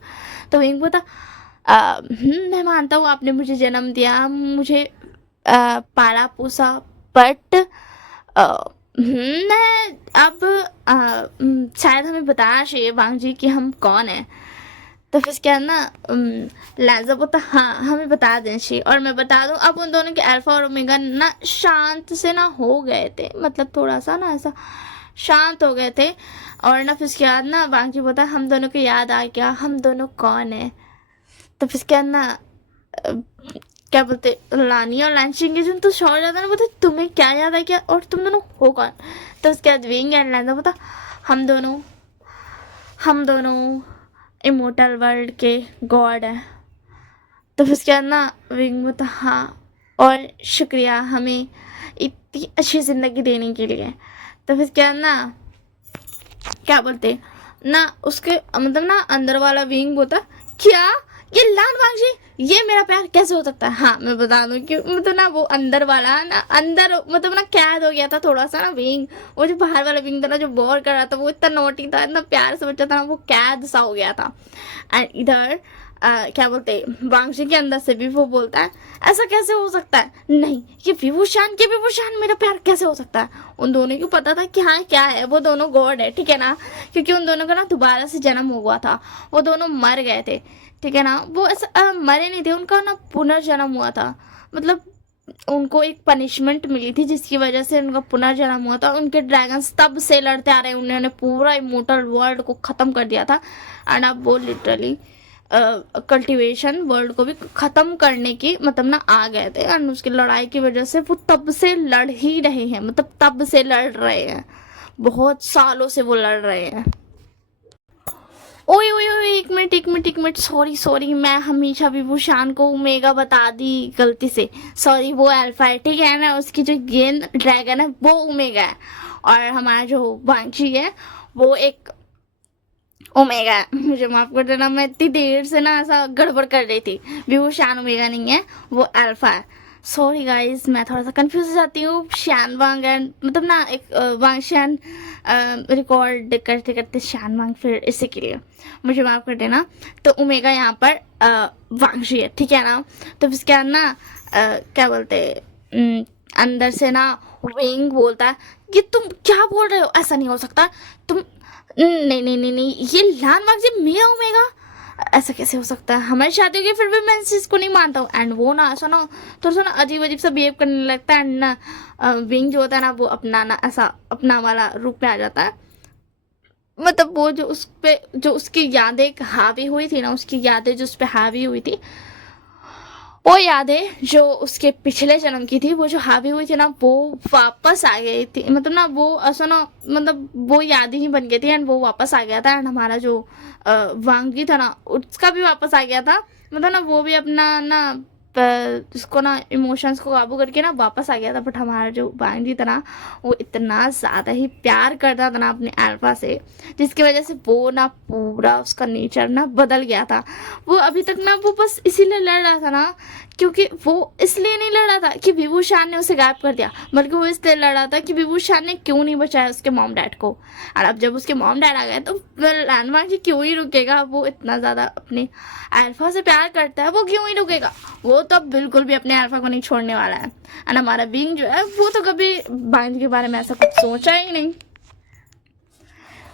तो विंग बोलता मैं मानता हूँ आपने मुझे जन्म दिया, मुझे पाला पोसा, बट मैं अब शायद हमें बताना चाहिए वांग जी कि हम कौन हैं। तो फिर क्या ना लाजा बोलता हाँ हमें बता देना चाहिए। और मैं बता दूं अब उन दोनों के अल्फा और ओमेगा ना शांत से ना हो गए थे, मतलब थोड़ा सा ना ऐसा शांत हो गए थे। और ना फिर उसके बाद ना वांग जी बोलता हम दोनों को याद आ गया हम दोनों कौन है। तो फिर क्या ना क्या बोलते लानी और लांचिंग जो तो शौर जाता ना, बोलते तुम्हें क्या याद है क्या और तुम दोनों हो कौन। तो उसके बाद विंग एंड लांजा बोलता हम दोनों इमोर्टल वर्ल्ड के गॉड हैं। तो फिर उसके बाद ना विंग बोलता हाँ और शुक्रिया हमें इतनी अच्छी ज़िंदगी देने के लिए। तो फिर क्या ना क्या बोलते ना उसके मतलब ना अंदर वाला विंग बोलता क्या ये लान वांग जी ये मेरा प्यार कैसे हो सकता है। हाँ मैं बता दूं कि मतलब ना वो अंदर वाला ना अंदर मतलब ना कैद हो गया था थोड़ा सा ना विंग। वो जो बाहर वाला विंग था ना जो बोर कर रहा था वो इतना नोटी था इतना प्यार से बच्चा था ना, वो कैद सा हो गया था। एंड इधर क्या बोलते वांगजी के अंदर से भी वो बोलता है ऐसा कैसे हो सकता है, नहीं ये विभूषण मेरा प्यार कैसे हो सकता है। उन दोनों को पता था कि हाँ क्या है, वो दोनों गॉड है, ठीक है ना, क्योंकि उन दोनों का ना दोबारा से जन्म हुआ था, वो दोनों मर गए थे, ठीक है ना। वो ऐसा मरे नहीं थे, उनका ना पुनर्जन्म हुआ था, मतलब उनको एक पनिशमेंट मिली थी जिसकी वजह से उनका पुनर्जन्म हुआ था। उनके ड्रैगन्स तब से लड़ते आ रहे हैं, उन्होंने पूरा इमोर्टल वर्ल्ड को ख़त्म कर दिया था। एंड अब वो लिटरली कल्टीवेशन वर्ल्ड को भी ख़त्म करने की मतलब ना आ गए थे। एंड उसकी लड़ाई की वजह से वो तब से लड़ ही रहे हैं, मतलब तब से लड़ रहे हैं, बहुत सालों से वो लड़ रहे हैं। ओए ओए ओए एक मिनट सॉरी मैं हमेशा विभूषण को ओमेगा बता दी गलती से, सॉरी वो अल्फा है, ठीक है ना। उसकी जो गेंद ड्रैगन है वो ओमेगा है, और हमारा जो वांची है वो एक ओमेगा है। मुझे माफ कर देना, मैं इतनी देर से ना ऐसा गड़बड़ कर रही थी। विभूषण ओमेगा नहीं है, वो अल्फा है। सॉरी गाइस मैं थोड़ा सा कंफ्यूज हो जाती हूँ। शान वांग एंड मतलब ना एक वांग शान रिकॉर्ड करते करते शान वांग, फिर इसी के लिए मुझे माफ कर देना। तो ओमेगा यहाँ पर वांगशी है, ठीक है ना। तो फिर क्या ना क्या बोलते अंदर से ना विंग बोलता है ये तुम क्या बोल रहे हो, ऐसा नहीं हो सकता, तुम नहीं ये लान वांग जी मेरा ओमेगा, ऐसा कैसे हो सकता है, हमारी शादी होगी फिर भी मैं इस चीज़ को नहीं मानता हूँ। एंड वो ना ऐसा ना थोड़ा सा ना अजीब सा बिहेव करने लगता है। एंड ना विंग जो होता है ना वो अपना ना ऐसा अपना वाला रूप में आ जाता है, मतलब वो जो उस पे जो उसकी यादें हावी हुई थी ना, उसकी यादें जो उस पर हावी हुई थी वो यादें जो उसके पिछले जन्म की थी, वो जो हावी हुई थी ना वो वापस आ गई थी, मतलब ना वो ऐसा ना मतलब वो यादें ही बन गई थी। एंड वो वापस आ गया था। एंड हमारा जो वांगी था ना उसका भी वापस आ गया था, मतलब ना वो भी अपना ना उसको ना इमोशंस को काबू करके ना वापस आ गया था। बट हमारा जो वांगी था ना वो इतना ज़्यादा ही प्यार करता था ना अपने अल्फा से, जिसकी वजह से वो ना पूरा उसका नेचर ना बदल गया था। वो अभी तक ना वो बस इसीलिए लड़ रहा था ना, क्योंकि वो इसलिए नहीं लड़ रहा था कि विभूषण ने उसे गायब कर दिया, बल्कि वो इसलिए लड़ रहा था कि विभूषण ने क्यों नहीं बचाया उसके मॉम डैड को। और अब जब उसके मॉम डैड आ गए तो लानवांग जी क्यों ही रुकेगा, वो इतना ज़्यादा अपने अल्फा से प्यार करता है, वो क्यों ही रुकेगा, वो तो अब बिल्कुल भी अपने अल्फा को नहीं छोड़ने वाला है। और हमारा बींग जो है वो तो कभी बांग के बारे में ऐसा कुछ सोचा ही नहीं।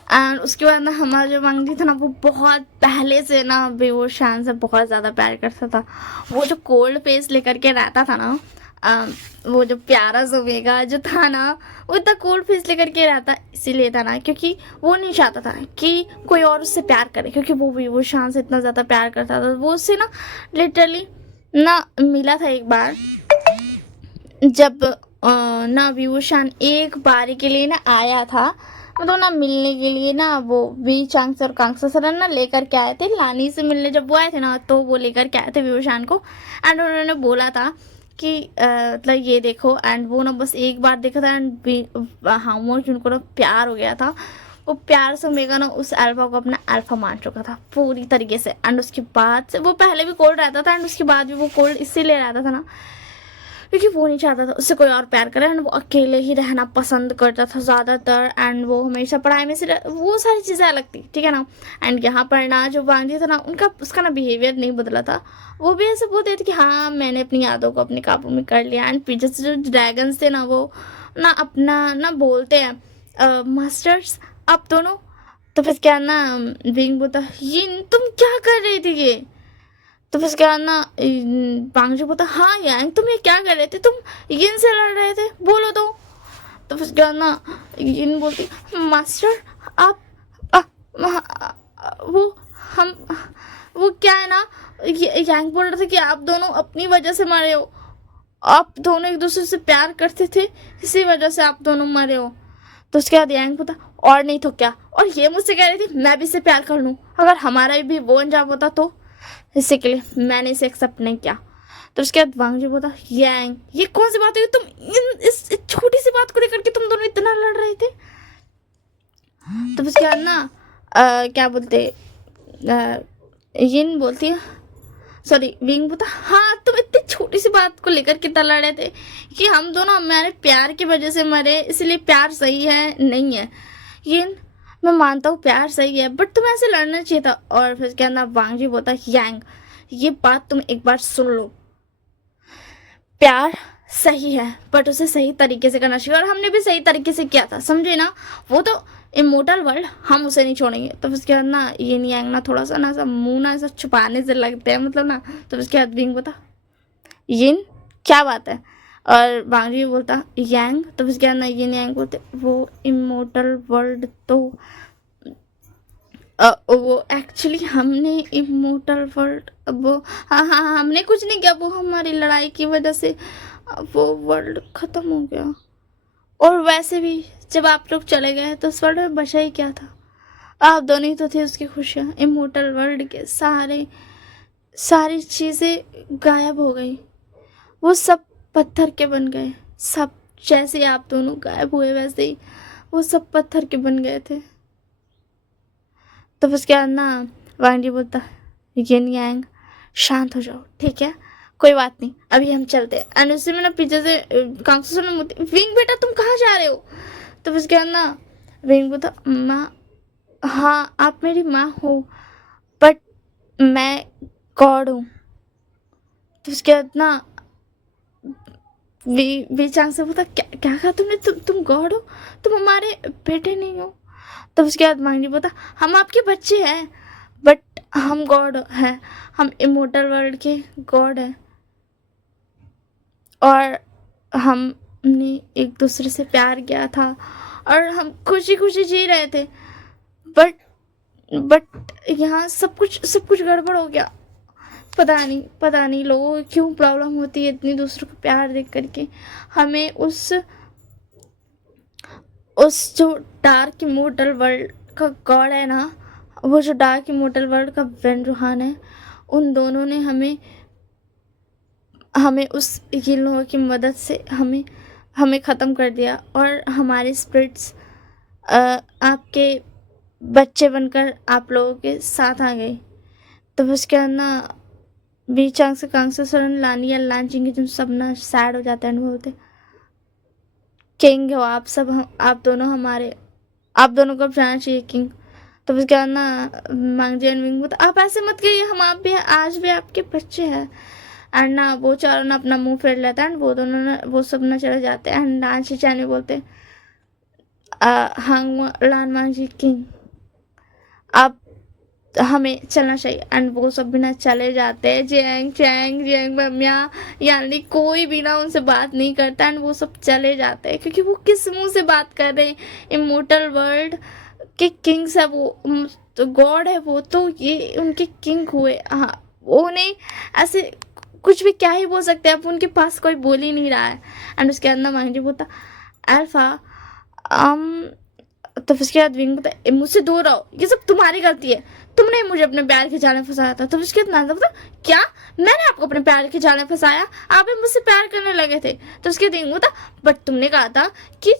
एंड उसके बाद ना हमारा जो वांगजी था ना वो बहुत पहले से ना विभूषण से बहुत ज़्यादा प्यार करता था। वो जो कोल्ड फेस लेकर के रहता था ना वो जो प्यारा सुबेगा जो था ना, वो इतना कोल्ड फेस लेकर के रहता इसीलिए था ना, क्योंकि वो नहीं चाहता था कि कोई और उससे प्यार करे, क्योंकि वो भी वो शान से इतना ज़्यादा प्यार करता था। वो उससे ना लिटरली ना मिला था एक बार, जब ना विभूषण एक बारी के लिए ना आया था, मतलब ना मिलने के लिए ना, वो वी चांग्स और कांग्स सर ना लेकर के आए थे लानी से मिलने। जब वो आए थे ना, तो वो लेकर के आए थे विभूषण को, एंड उन्होंने बोला था कि मतलब ये देखो, एंड वो ना बस एक बार देखा था, एंड हाउमोज उनको ना प्यार हो गया था। वो प्यार से मेगा ना उस अल्फा को अपना अल्फा मान चुका था पूरी तरीके से। एंड उसके बाद से वो पहले भी कोल्ड रहता था, एंड उसके बाद भी वो कोल्ड इसीलिए रहता था ना, क्योंकि वो नहीं चाहता था उससे कोई और प्यार करे, एंड वो अकेले ही रहना पसंद करता था ज़्यादातर। एंड वो हमेशा पढ़ाई में से वो सारी चीज़ें अलग थी, ठीक है ना। एंड यहाँ पर ना जो बांधी था ना, उनका उसका ना बिहेवियर नहीं बदला था। वो भी ऐसे बोलते थे कि हाँ मैंने अपनी यादों को अपने काबू में कर लिया। एंड पीछे से जो ड्रैगन्स थे ना, वो ना अपना ना बोलते हैं मास्टर्स आप दोनों। तो फिर क्या ना विंग बोलता, ये तुम क्या कर रही थी ये। तो फिर क्या ना बांगजू बोलता, हाँ यांग तुम ये क्या कर रहे थे, तुम यिन से लड़ रहे थे, बोलो तो फिर क्या ना यिन बोलती, मास्टर आप वो हम वो क्या है ना, यांग बोल रहा था कि आप दोनों अपनी वजह से मरे हो, आप दोनों एक दूसरे से प्यार करते थे, इसी वजह से आप दोनों मरे हो। तो उसके बाद यांग बोलता, और नहीं तो क्या, और ये मुझसे कह रही थी मैं भी इससे प्यार कर लूँ, अगर हमारा भी वो अंजाम होता तो, इसी के लिए मैंने इसे एक्सेप्ट नहीं किया। तो उसके बाद वांग जी बोला, यांग ये कौन सी बात है, तुम इस छोटी सी बात को लेकर के तुम दोनों इतना लड़ रहे थे। तो उसके बाद ना क्या बोलते यिन बोलती है, सॉरी विंग बोलता, हाँ तुम इतनी छोटी सी बात को लेकर कितना लड़े थे कि हम दोनों हमारे प्यार की वजह से मरे, इसलिए प्यार सही है नहीं है। यिन मैं मानता हूँ प्यार सही है, बट तुम्हें ऐसे लड़ना चाहिए था। और फिर क्या ना वांग जी बोलता, यांग ये बात तुम एक बार सुन लो, प्यार सही है बट उसे सही तरीके से करना चाहिए, और हमने भी सही तरीके से किया था, समझे ना। वो तो इमोर्टल वर्ल्ड, हम उसे नहीं छोड़ेंगे। तो उसके बाद ना ये यांग ना थोड़ा सा ना सा मुंह ना ऐसा छुपाने से लगते हैं, मतलब ना। तो उसके बाद विंग बोलता, यिन क्या बात है, और वांग जी बोलता यांग। तो उसके बाद ना यिन यांग बोलते, वो इमोर्टल वर्ल्ड तो वो एक्चुअली हमने इमोर्टल वर्ल्ड वो हाँ हाँ हाँ, हमने कुछ नहीं किया, वो हमारी लड़ाई की वजह से वो वर्ल्ड ख़त्म हो गया। और वैसे भी जब आप लोग चले गए तो उस वर्ल्ड में बचा ही क्या था, आप दोनों ही तो थे उसकी खुशियाँ। इमोर्टल वर्ल्ड के सारी चीज़ें गायब हो गई, वो सब पत्थर के बन गए, सब जैसे आप दोनों गायब हुए वैसे ही वो सब पत्थर के बन गए थे। तो उसके बाद ना वांग जी बोलता, यिन यांग शांत हो जाओ, ठीक है कोई बात नहीं, अभी हम चलते हैं। एंड उसी में ना पीछे से कांगसू ने बोलती, विंग बेटा तुम कहाँ जा रहे हो। तो उसके बाद ना विंग बोलता, माँ हाँ आप मेरी माँ हो, बट मैं गॉड हूँ। तो उसके बाद ना वी चांग से बोलता, क्या क्या कहा तुमने, तुम गॉड हो, तुम हमारे बेटे नहीं हो। तो उसके बाद मांगनी बोलता, हम आपके बच्चे हैं बट हम गॉड हैं, हम इमोर्टल वर्ल्ड के गॉड हैं, और हमने एक दूसरे से प्यार किया था और हम खुशी खुशी जी रहे थे, बट यहाँ सब कुछ गड़बड़ हो गया। पता नहीं लोगों को क्यों प्रॉब्लम होती है इतनी दूसरों को प्यार देख करके। हमें उस जो डार्क इमोर्टल वर्ल्ड का गॉड है ना, वो जो डार्क इमोर्टल वर्ल्ड का वेन रूहान है, उन दोनों ने हमें उस ये लोगों की मदद से हमें ख़त्म कर दिया, और हमारे स्पिरिट्स आपके बच्चे बनकर आप लोगों के साथ आ गए। तो उसके बाद ना बीचांग से कांगसे सरन लानी या लांचिंग की सब ना सैड हो जाते हैं, बोलते किंग हो आप सब, आप दोनों हमारे, आप दोनों को अब जाना चाहिए किंग। तो उसके बाद ना मांगजी एंड विंग बोलते, आप ऐसे मत कहिए, हम आप भी आज भी आपके बच्चे हैं। एंड ना वो चारों ना अपना मुंह फेर लेता है, एंड वो दोनों ना वो सब ना चले जाते हैं। एंड डांस चानी बोलते, हांग लान मांगजी किंग, आप हमें चलना चाहिए। एंड वो सब भी ना चले जाते हैं, जियांग चैंग जियांग बमिया, यानी कोई भी ना उनसे बात नहीं करता। एंड वो सब चले जाते हैं क्योंकि वो किस मुंह से बात कर रहे हैं, इमोर्टल वर्ल्ड के किंग्स है वो, तो गॉड है वो, तो ये उनके किंग हुए। हाँ, वो उन्हें ऐसे कुछ भी क्या ही बोल सकते हैं, अब उनके पास कोई बोल ही नहीं रहा है। एंड उसके अंदर मांगी बोलता अल्फा, तो फिर उसके बाद विंग बोलता मुझसे दूर रहो, ये सब तुम्हारी गलती है, तुमने मुझे अपने प्यार के जाल में फंसाया था। तो उसके बाद नांदा बोलता क्या, मैंने आपको अपने प्यार के जाल में फंसाया, आप भी मुझसे प्यार करने लगे थे। तो उसके विंग बोलता बट तुमने कहा था कि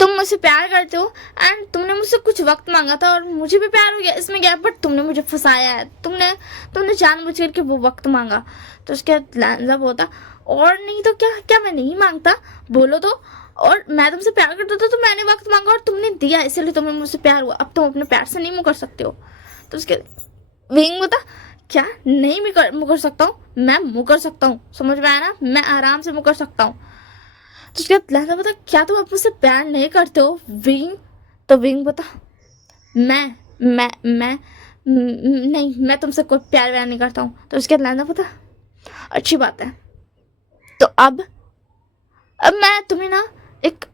तुम मुझसे प्यार करते हो, एंड तुमने मुझसे कुछ वक्त मांगा था और मुझे भी प्यार हो गया, इसमें क्या, बट तुमने मुझे फंसाया है, तुमने जानबूझ करके वो वक्त मांगा। तो उसके बाद लैंजा बोलता और नहीं तो क्या, क्या मैं नहीं मांगता, बोलो तो, और मैं तुमसे प्यार करता था तो मैंने वक्त मांगा और तुमने दिया, इसलिए तुम्हें मुझसे प्यार हुआ, अब तुम अपने प्यार से नहीं मुकर सकते हो। तो उसके विंग बोलता क्या नहीं मुकर सकता हूँ, मैं मुकर सकता हूँ, समझ में आया ना, मैं आराम से मुकर सकता हूँ। तो उसके बाद लैंजा बोलता क्या तुम अब मुझसे प्यार नहीं करते हो विंग। तो विंग बोलता मैं नहीं, मैं तुमसे कोई प्यार व्यार नहीं करता हूँ। तो उसके बाद लैंजा बोलता अच्छी बात है, तो अब मैं तुम्हें ना एक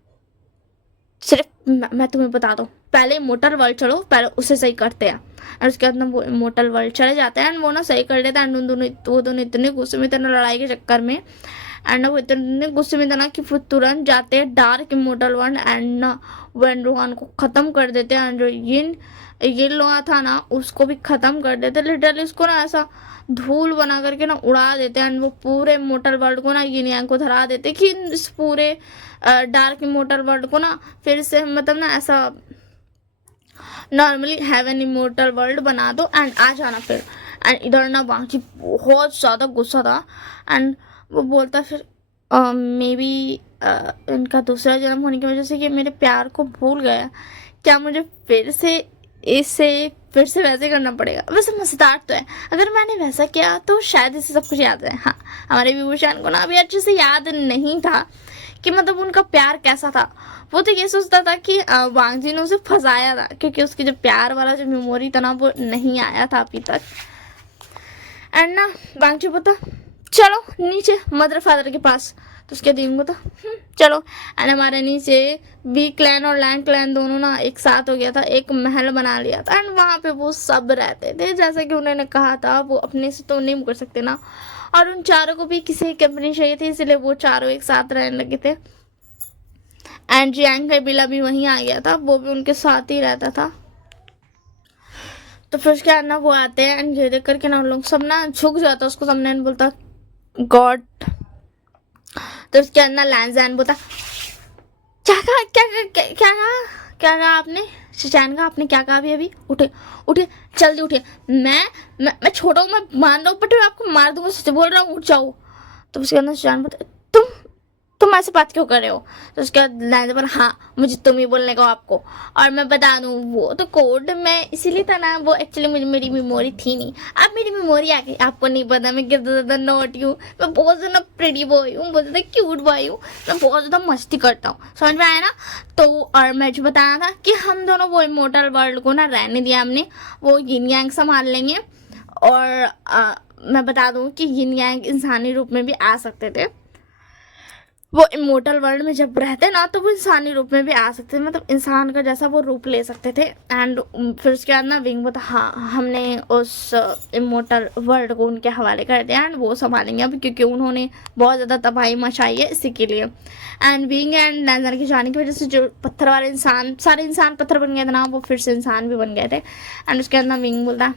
सिर्फ मैं तुम्हें बता दूँ, पहले इमोर्टल वर्ल्ड चलो, पहले उसे सही करते हैं। और उसके बाद ना वो इमोर्टल वर्ल्ड चले जाते हैं एंड वो ना सही कर देता है। एंड वो दोनों इतने गुस्से में, इतने लड़ाई के चक्कर में, एंड वो इतने गुस्से में था ना कि वो तुरंत जाते हैं डार्क इमोर्टल वर्ल्ड एंड ना वेन रोहान को ख़त्म कर देते हैं। एंड जो ये लोहा था ना उसको भी ख़त्म कर देते, लिटरली उसको ना ऐसा धूल बना करके ना उड़ा देते हैं। एंड वो पूरे इमोर्टल वर्ल्ड को ना यिन यांग को धरा देते कि इस पूरे डार्क इमोर्टल वर्ल्ड को ना फिर से मतलब ना ऐसा नॉर्मली हेवन इमोर्टल वर्ल्ड बना दो एंड आ जाना फिर। एंड इधर ना बाकी बहुत ज़्यादा गुस्सा था एंड वो बोलता फिर मे बी इनका दूसरा जन्म होने की वजह से ये मेरे प्यार को भूल गया, क्या मुझे फिर से वैसे करना पड़ेगा। वैसे मजेदार तो है, अगर मैंने वैसा किया तो शायद इसे सब कुछ याद है। हाँ, हमारे विभूषण को ना अभी अच्छे से याद नहीं था कि मतलब उनका प्यार कैसा था। वो तो ये सोचता था कि वांग जी ने उसे फंसाया था, क्योंकि उसकी जो प्यार वाला जो मेमोरी था ना वो नहीं आया था अभी तक। एंड ना वांग जी बोलता चलो नीचे मदर फादर के पास। तो उसके दिन को तो चलो। एंड हमारे नीचे बी क्लैन और लैंग क्लैन दोनों ना एक साथ हो गया था, एक महल बना लिया था एंड वहाँ पे वो सब रहते थे जैसा कि उन्होंने कहा था। वो अपने से तो नहीं कर सकते ना, और उन चारों को भी किसी कंपनी चाहिए थी, इसलिए वो चारों एक साथ रहने लगे थे। एंड जियांग का बिला भी वहीं आ गया था, वो भी उनके साथ ही रहता था। तो फिर उसके बाद ना वो आते हैं एंड ये देख करके ना उन लोग सब ना झुक जाता उसको सामने, बोलता गॉड। तो उसके अंदर लैंजैन बोलता क्या कहा, क्या कहा आपने, शिचैन का आपने क्या कहा अभी उठे उठे जल्दी उठे, मैं छोटा हूँ, मैं मान रहा हूँ बट मैं आपको मार दूंगा, सच बोल रहा हूँ, उठ जाओ। तो उसके अंदर शिचैन बोलता तुम ऐसे बात क्यों कर रहे हो। तो उसके बाद लैंजा बोला हाँ मुझे तुम ही बोलने का आपको, और मैं बता दूँ वो तो कोड में इसीलिए था ना, वो एक्चुअली मुझे मेरी मेमोरी थी नहीं, अब मेरी मेमोरी आ गई। आपको नहीं पता मैं कितना ज़्यादा नॉटी हूँ, मैं बहुत ज़्यादा प्रिटी बॉय हूँ, बहुत ज़्यादा क्यूट बॉय हूँ, मैं बहुत ज़्यादा मस्ती करता हूँ, समझ में आया ना। तो और मैं जो बताया था कि हम दोनों वो इमोर्टल वर्ल्ड को ना रहने दिया हमने, वो यिन यांग संभाल लेंगे। और मैं बता दूँ कि यिन यांग इंसानी रूप में भी आ सकते थे, वो इमोर्टल वर्ल्ड में जब रहते ना तो वो इंसानी रूप में भी आ सकते थे, मतलब इंसान का जैसा वो रूप ले सकते थे। एंड फिर उसके बाद ना विंग बोला हाँ हमने उस इमोर्टल वर्ल्ड को उनके हवाले कर दिया एंड वो संभालेंगे अब, क्योंकि उन्होंने बहुत ज़्यादा तबाही मचाई है इसी के लिए। एंड विंग एंड लैंजर के जाने की वजह से जो पत्थर वाले इंसान, सारे इंसान पत्थर बन गए थे ना, वो फिर से इंसान भी बन गए थे। एंड उसके बाद ना विंग बोलता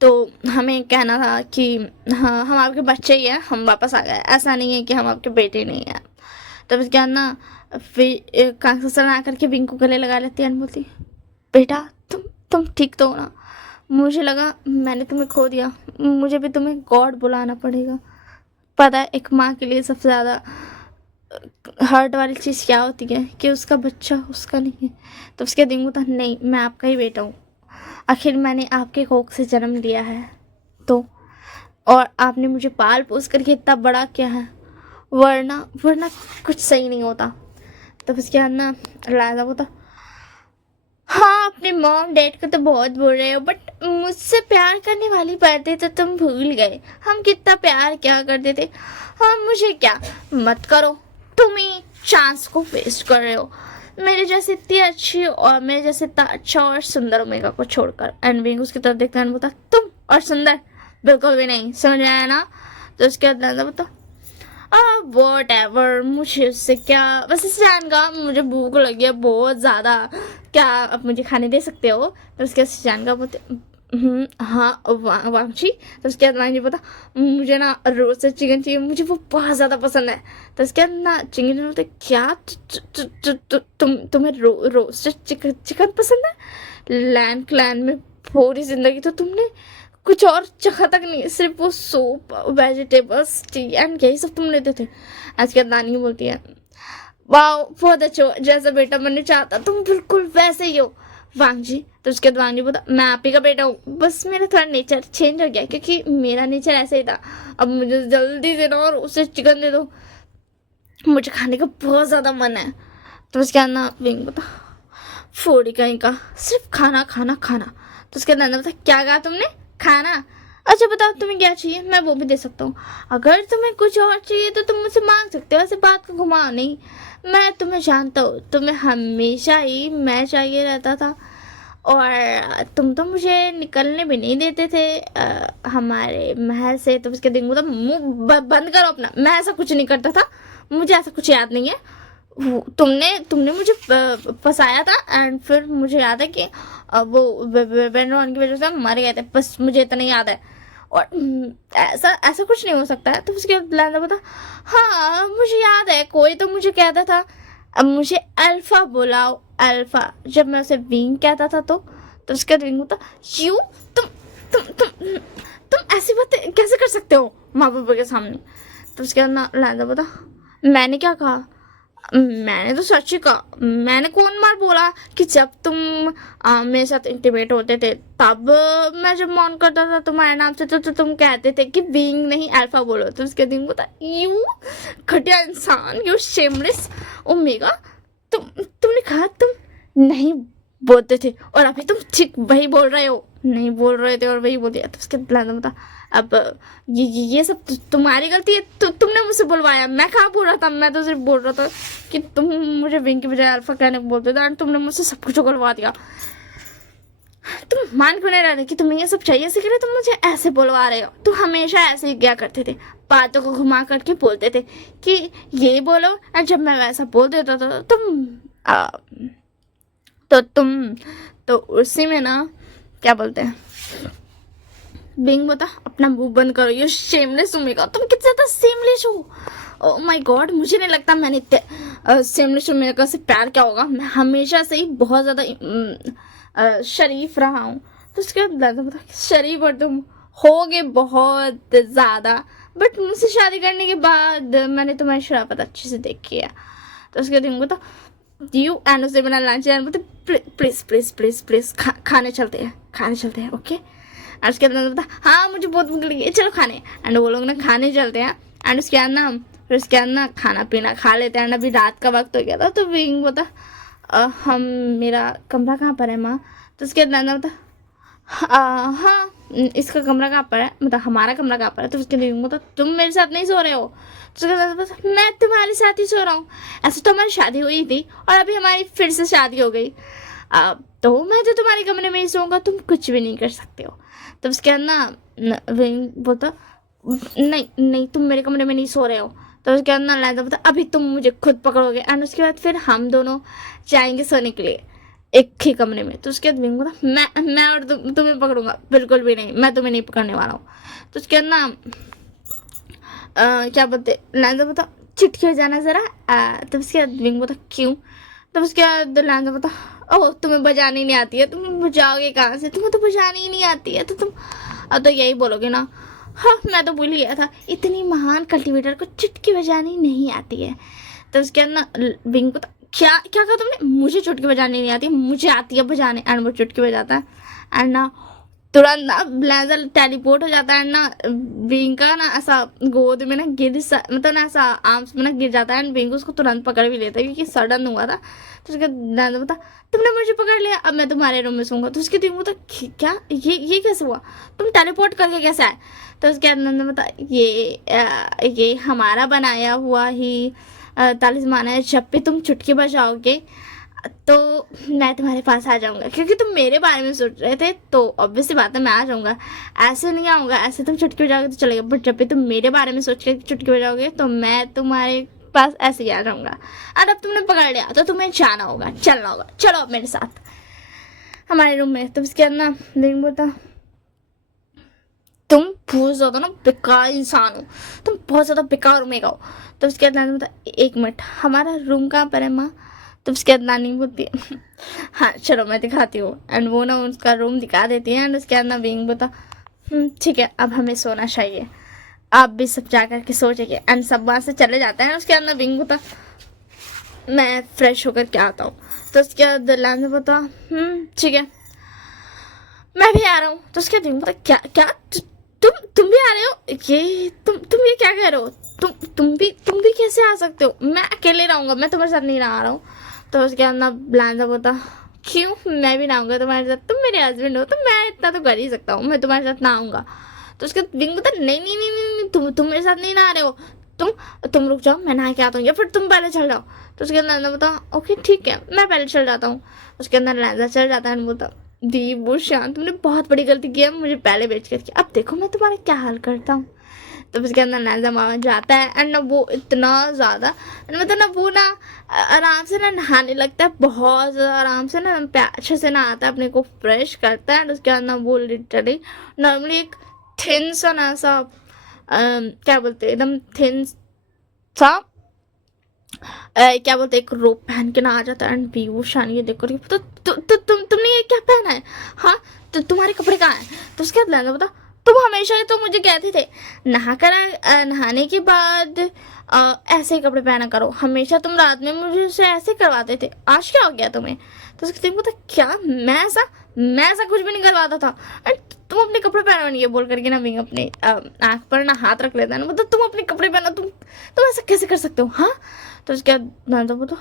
तो हमें कहना था कि हाँ हम आपके बच्चे ही हैं, हम वापस आ गए, ऐसा नहीं है कि हम आपके बेटे नहीं हैं। तब इसके बाद ना फिर कांगसर आकर के विंग को गले लगा लेती है और बोलती बेटा तुम ठीक तो हो ना, मुझे लगा मैंने तुम्हें खो दिया, मुझे भी तुम्हें गॉड बुलाना पड़ेगा। पता है एक माँ के लिए सबसे ज़्यादा हर्ट वाली चीज़ क्या होती है कि उसका बच्चा उसका नहीं है। तो उसके दिन होता नहीं मैं आपका ही बेटा हूँ, आखिर मैंने आपके कोख से जन्म लिया है तो, और आपने मुझे पाल पोस करके इतना बड़ा किया है, वरना कुछ सही नहीं होता। तो उसके बाद ना राजा बोलता हाँ अपने मॉम डैड को तो बहुत बोल रहे हो, बट मुझसे प्यार करने वाली बातें तो तुम भूल गए। हम कितना प्यार क्या करते थे। हाँ, मुझे क्या, मत करो, तुम ही चांस को वेस्ट कर रहे हो। मेरे जैसे इतनी अच्छी और मेरे जैसे इतना अच्छा और सुंदर ओमेगा को छोड़कर। एंड विंग उसकी तरफ देखता है, बोलता तुम और सुंदर बिल्कुल भी नहीं, समझ में आया ना? तो उसके बाद बता वॉट एवर, मुझे उससे क्या। वैसे सिजान का मुझे भूख लगी है बहुत ज़्यादा, क्या आप मुझे खाने दे सकते हो? तो उसके बाद सिजान का बोलते हाँ वांगची। तो उसके बाद वांगची बोलता मुझे ना रोस्टेड चिकन चाहिए, मुझे वो बहुत ज़्यादा पसंद है। तो उसके बाद ना चिकन बोलते क्या तुम्हें रोस्टेड चिकन पसंद है? लैंड क्लैन में पूरी जिंदगी तो तुमने कुछ और चखा तक नहीं, सिर्फ वो सूप, वेजिटेबल्स, टी एंड यही सब तुम लेते थे। आज के बाद नानी बोलती है वाह बहुत अच्छा, जैसा बेटा मैंने चाहता तुम बिल्कुल वैसे ही हो वांग जी। तो उसके बाद वांग जी बोलता मैं आप ही का बेटा हूँ, बस मेरा थोड़ा नेचर चेंज हो गया क्योंकि मेरा नेचर ऐसे ही था। अब मुझे जल्दी से ना और उसे चिकन दे दो, मुझे खाने का बहुत ज़्यादा मन है। तो उसके बाद ना विंग बोलता फोड़ी कहीं का, सिर्फ खाना खाना खाना। तो उसके बाद बोलता क्या कहा तुमने? खाना? अच्छा बताओ तुम्हें क्या चाहिए, मैं वो भी दे सकता हूँ। अगर तुम्हें कुछ और चाहिए तो तुम मुझसे मांग सकते हो, ऐसे बात को घुमाओ नहीं। मैं तुम्हें जानता हूँ, तुम्हें हमेशा ही मैं चाहिए रहता था और तुम तो मुझे निकलने भी नहीं देते थे हमारे महल से। तो उसके दिन मतलब मुंह बंद करो अपना, मैं ऐसा कुछ नहीं करता था, मुझे ऐसा कुछ याद नहीं है। तुमने मुझे फंसाया था एंड फिर मुझे याद है कि वो वेनरॉन की वजह से हम मर गए थे, बस मुझे इतना याद है। और ऐसा ऐसा कुछ नहीं हो सकता है। तो उसके बाद लैंडर बता हाँ मुझे याद है, कोई तो मुझे कहता था अब मुझे अल्फा बुलाओ, अल्फा, जब मैं उसे विंग कहता था। तो उसके बाद विंग होता यू तुम ऐसी बातें कैसे कर सकते हो माँ बाप के सामने? तो उसके बाद ना लैंडर बता मैंने क्या कहा? मैंने तो सच ही कहा। मैंने कौन बार बोला कि जब तुम मेरे साथ इंटीमेट होते थे तब मैं जब मॉन करता था तुम्हारे नाम से तो तुम कहते थे कि विंग नहीं अल्फा बोलो। तो उसके दिन बोला यू घटिया इंसान, यू शेमलेस ओमेगा, तुमने कहा तुम नहीं बोलते थे और अभी तुम ठीक वही बोल रहे हो, नहीं बोल रहे थे और वही बोल दिया। तो उसके बाद बता अब ये सब तुम्हारी गलती है, तुमने मुझसे बुलवाया, मैं कहाँ बोल रहा था, मैं तो सिर्फ बोल रहा था कि तुम मुझे विंग की बजाय अल्फा कहने को बोलते थे और तुमने मुझसे सब कुछ उगलवा दिया। तुम मान क्यों नहीं रहे थे कि तुम्हें ये सब चाहिए, इसी के लिए तुम मुझे ऐसे बुलवा रहे हो। तुम हमेशा ऐसे ही क्या करते थे, बातों को घुमा करके बोलते थे कि ये बोलो और जब मैं वैसा बोल देता था तो उसी में ना क्या बोलते हैं बिंग बता अपना मुंह बंद करो, ये शेमलेस ओमेगा, तुम कितना ज़्यादा शेमलेस हो। ओह माय गॉड, मुझे नहीं लगता मैंने इतने शेमलेस ओमेगा से प्यार क्या होगा, मैं हमेशा से ही बहुत ज़्यादा शरीफ रहा हूँ। तो उसके बाद बता शरीफ और तुम होगे बहुत ज़्यादा, बट मुझसे शादी करने के बाद मैंने तुम्हारी शराफत अच्छे से देखी है। तो उसके दिन बता यू एंड उसे बिना lunch please please please please खाने चलते हैं ओके। और उसके बाद बता हाँ मुझे बहुत भूख लगी है, चलो खाने। एंड वो लोग ना खाने चलते हैं एंड उसके बाद ना खाना पीना खा लेते हैं। एंड अभी रात का वक्त हो गया था। तो विंग बता हम मेरा कमरा कहाँ पर है माँ? तो उसके बाद बता हाँ इसका कमरा कहाँ पर है, मतलब हमारा कमरा कहाँ पर है? तो उसके लिए मतलब तुम मेरे साथ नहीं सो रहे हो? तो उसके मैं तुम्हारे साथ ही सो रहा हूँ, ऐसे तो हमारी शादी हुई थी और अभी हमारी फिर से शादी हो गई, तो मैं तो तुम्हारे कमरे में ही सोऊंगा, तुम कुछ भी नहीं कर सकते हो। तो उसके बाद ना विंग बोलता नहीं तुम मेरे कमरे में नहीं सो रहे हो। तो उसके बाद ना लैंडर बोलता अभी तुम मुझे खुद पकड़ोगे एंड उसके बाद फिर हम दोनों जाएंगे सोने के लिए एक ही कमरे में। तो उसके बाद विंग बोला मैं और तुम्हें पकड़ूंगा, बिल्कुल भी नहीं, मैं तुम्हें नहीं पकड़ने वाला हूँ। तो उसके बाद ना क्या बोलते लैंडर बोलता चिट्ठी हो जाना ज़रा। तब उसके बाद विंग बोलता क्यों? तब उसके बाद लैंडर बोलता ओह तुम्हें बजानी नहीं आती है, तुम बजाओगे कहाँ से, तुम्हें तो बजानी ही नहीं आती है, तो तुम अब तो यही बोलोगे ना हाँ मैं तो भूल गया था, इतनी महान कल्टीवेटर को चुटकी बजानी नहीं आती है। तो उसके बाद ना विंग को क्या क्या कहा तुमने? मुझे चुटकी बजानी नहीं आती, मुझे आती है बजाने। एंड वो चुटकी बजाता है एंड ना तुरंत ना ब्लेजर टेलीपोर्ट हो जाता है ना, विंग का ना ऐसा गोद में ना मतलब ना ऐसा आर्म्स में ना गिर जाता है, एंड विंग उसको तुरंत पकड़ भी लेता है क्योंकि सडन हुआ था। तो उसके ब्लेजर बोलता तुमने मुझे पकड़ लिया, अब मैं तुम्हारे रूम में सोऊंगा। तो उसके दिन बोलता क्या ये कैसे हुआ, तुम टेलीपोर्ट करके कैसे आए? तो उसके अंदर बता ये हमारा बनाया हुआ ही तालिस्मान है, जब भी तुम चुटकी बजाओगे तो मैं तुम्हारे पास आ जाऊंगा, क्योंकि तुम मेरे बारे में सोच रहे थे तो ऑब्वियसली बात है मैं आ जाऊंगा। ऐसे नहीं आऊंगा, ऐसे तुम चुटकी बजाओगे तो चलेगा, बट जब भी तुम मेरे बारे में सोच के चुटकी बजाओगे तो मैं तुम्हारे पास ऐसे ही आ जाऊंगा। और अब तुमने पकड़ लिया तो तुम्हें जाना होगा, चलना होगा, चलो अब मेरे साथ हमारे रूम में। तो उसके अंदर दिन बोलता तुम बहुत ज्यादा ना बेकार इंसान हो, तुम बहुत ज्यादा बेकार में हो। तो उसके बाद नानी बोलता एक मिनट, हमारा रूम कहाँ पर है माँ? तो उसके बाद नानी बोलती है हाँ चलो मैं दिखाती हूँ, एंड वो ना उसका रूम दिखा देती है। एंड उसके बाद ना विंग बोलता ठीक है अब हमें सोना चाहिए, आप भी सब जा करके सो जाइए। एंड सब वहाँ से चले जाते हैं। उसके बाद ना विंग बोलता मैं फ्रेश होकर क्या आता हूँ। तो उसके बाद लैंड बोलता ठीक है मैं भी आ रहा हूँ। तो उसके दिन बोलता क्या क्या तुम भी आ रहे हो? ये तुम ये क्या कह रहे हो? तुम भी कैसे आ सकते हो? मैं अकेले रहूंगा, मैं तुम्हारे साथ नहीं रहा हूँ। तो उसके अंदर ब्लांजा बोलता क्यों, मैं भी ना आऊंगा तुम्हारे साथ, तुम मेरे हस्बैंड हो तो मैं इतना तो कर ही सकता हूँ, मैं तुम्हारे साथ ना आऊंगा। तो उसके विंग बोलता नहीं नहीं नहीं नहीं, नहीं तुम मेरे साथ नहीं नहा रहे हो, तुम रुक जाओ मैं नहा के आता हूँ, या फिर तुम पहले चल जाओ। तो उसके अंदर लैंजा बोलता ओके ठीक है मैं पहले चल जाता हूँ। उसके अंदर लैंजा चल जाता है, बोलता दी भूषण तुमने बहुत बड़ी गलती की है मुझे पहले बेच करके, अब देखो मैं तुम्हारा क्या हाल करता हूँ। तो उसके अंदर लैंजा मामा जाता है, एंड ना वो इतना ज़्यादा मतलब ना वो ना आराम से ना नहाने लगता है, बहुत ज़्यादा आराम से ना अच्छे से नहाता है, अपने को फ्रेश करता है। एंड उसके बाद ना वो लिटरली नॉर्मली एक थिन सा ना सा क्या बोलते हैं एकदम थिन सा क्या बोलते एक रोप पहन के ना आ जाता है। एंड पीयूषान ये देख कर तुमने ये क्या पहना है? हाँ तो तुम्हारे कपड़े कहाँ हैं? तो उसके बाद लैंजा बता तुम हमेशा तो मुझे कहते थे नहाने के बाद ऐसे ही कपड़े पहना करो, हमेशा तुम रात में मुझे से ऐसे करवाते थे, आज क्या हो गया तुम्हें? तो उसके दिन बता क्या मैं ऐसा कुछ भी नहीं करवाता था, एंड तुम अपने कपड़े पहनो नहीं, ये बोल करके ना विंग अपने आँख पर ना हाथ रख लेता है ना, मतलब तुम अपने कपड़े पहनो, तुम ऐसा कैसे कर सकते हो? हाँ तो उसके बाद नानदा बोलो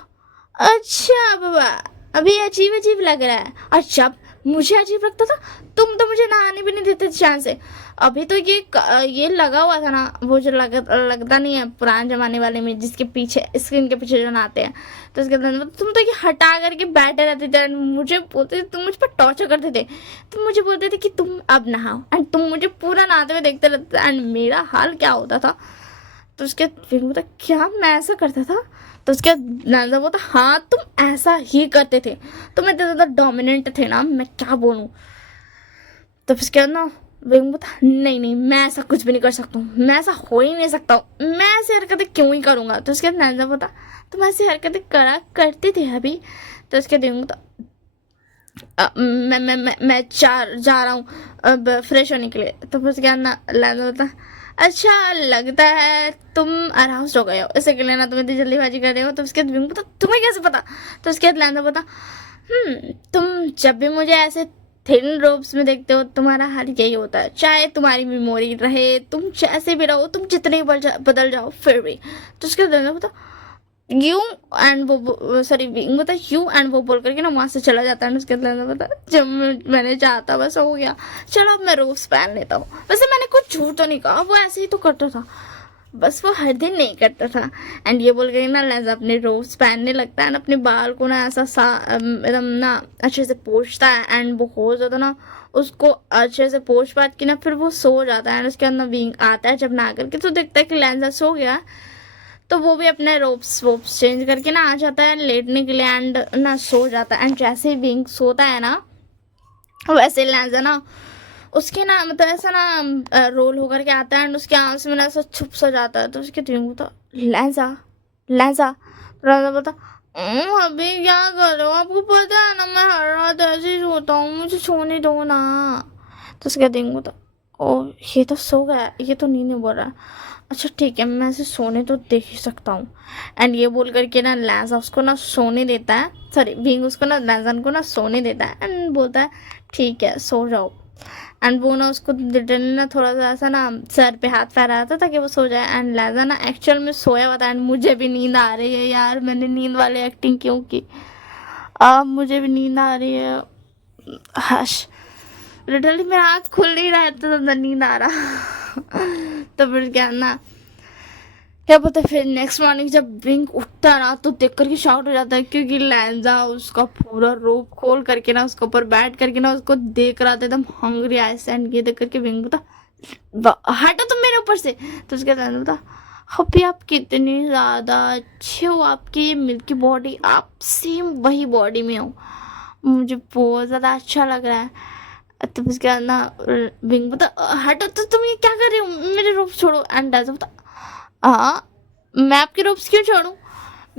अच्छा बाबा अभी अजीब अजीब लग रहा है, और जब मुझे अजीब लगता था तुम तो मुझे नहाने भी नहीं देते थे चांद से। अभी तो ये लगा हुआ था ना, वो जो लगता नहीं है पुराने जमाने वाले में जिसके पीछे स्क्रीन के पीछे जो नहाते हैं। तो उसके बाद तुम तो ये हटा करके बैठे रहते थे, मुझे बोलते थे, तुम मुझ पर टॉर्चर करते थे, तुम मुझे बोलते थे कि तुम अब नहाओ, एंड तुम मुझे पूरा नहाते हुए देखते रहते थे, एंड मेरा हाल क्या होता था। तो उसके फिर बोलता क्या मैं ऐसा करता था? तो उसके नाजा बोलता हाँ तुम ऐसा ही करते थे, तुम इतने ज़्यादा डोमिनेंट थे ना, मैं क्या बोलूँ। तो फिर उसके बाद ना विंग बोलता नहीं नहीं मैं ऐसा कुछ भी नहीं कर सकता हूँ, मैं ऐसा हो ही नहीं सकता हूँ, मैं ऐसी हरकतें क्यों ही करूँगा। तो उसके बाद नाजा बोलता तुम ऐसी हरकतें करा करते थे अभी। तो उसके विंग बोलता मैं जा रहा हूँ अब फ्रेश होने के लिए। तो फिर उसके बाद ना लैंजा बोलता अच्छा लगता है तुम अराउज्ड हो गए हो, इसके लिए ना तुम इतनी जल्दीबाजी कर रहे हो। तो उसके बाद विंग बोलता तुम्हें कैसे पता? तो उसके बाद लैंजा बोलता तुम जब भी मुझे ऐसे थिन रोब्स में देखते हो तुम्हारा हाल यही होता है, चाहे तुम्हारी मेमोरी रहे, तुम जैसे भी रहो, तुम जितने भी बदल जाओ फिर भी। तो उसके बाद लैंजा बोलता यू एंड वो सॉरी विंग बता यू एंड वो बोल करके ना वहाँ से चला जाता है। उसके अंदर बता जब मैंने चाहा था बस हो गया, चलो अब मैं रोब्स पहन लेता हूँ। वैसे मैंने कुछ झूठ तो नहीं कहा, वो ऐसे ही तो करता था, बस वो हर दिन नहीं करता था। एंड ये बोल के ना लैंजा अपने रोब्स पहनने लगता है, अपने बाल को ना ऐसा एकदम ना अच्छे से पोंछता है, एंड वो हो जाता ना उसको अच्छे से पोंछ पात के ना फिर वो सो जाता है। एंड उसके अंदर विंग आता है जब ना करके तो देखता है कि लैंजा सो गया, तो वो भी अपने रोप्स वोप्स चेंज करके ना आ जाता है लेटने के लिए, एंड ना सो जाता है। एंड जैसे ही विंग सोता है ना वैसे लैंजा ना उसके ना मतलब ऐसा ना रोल होकर के आता है, एंड उसके आंसू में ना ऐसा छुप सा जाता है। तो उसके विंग बोलता लैंजा लैंजा लैंजा बोलता अभी क्या कर रहे हो, आपको पता है ना मैं हर रात ऐसे ही सोता हूँ, मुझे सोने दो ना। तो उसके विंग बोलता ओ ये तो सो गया, ये तो नींद नहीं बोल रहा, अच्छा ठीक है मैं ऐसे सोने तो दे ही सकता हूँ। एंड ये बोल करके ना लैंजा उसको ना सोने देता है, सॉरी विंग उसको ना लैंजा को ना सोने देता है, एंड बोलता है ठीक है सो जाओ। एंड वो ना उसको लिटरली ना थोड़ा सा ऐसा ना सर पे हाथ फहराया था ताकि वो सो जाए। एंड लहजा ना एक्चुअल में सोया हुआ था एंड मुझे भी नींद आ रही है यार, मैंने नींद वाली एक्टिंग क्यों की। अब मुझे भी नींद आ रही है। हश, लिटरली मेरा आँख खुल नहीं रहा है तो अंदर नींद आ रहा। तो फिर क्या ना, क्या पता, फिर नेक्स्ट मॉर्निंग जब विंग उठता है ना तो देख करके शाउट हो जाता है, क्योंकि लैंजा उसका पूरा रोप खोल करके ना उसके ऊपर बैठ करके ना उसको देख रहा था एकदम हंग्री आइस। एंड ये देख करके विंग बोला, हटो तुम मेरे ऊपर से। तो उसके बाद बोला, अभी आप कितनी ज़्यादा अच्छे हो, आपकी मिल्की बॉडी, आप सेम वही बॉडी में हो, मुझे बहुत ज़्यादा अच्छा लग रहा है। तो उसके बाद ना विंग बोला, हटो, तो तुम ये क्या कर रहे हो, मेरे रोप छोड़ो। एंड ऐसा बोला, हाँ मैं आपके रोप्स क्यों छोड़ूं,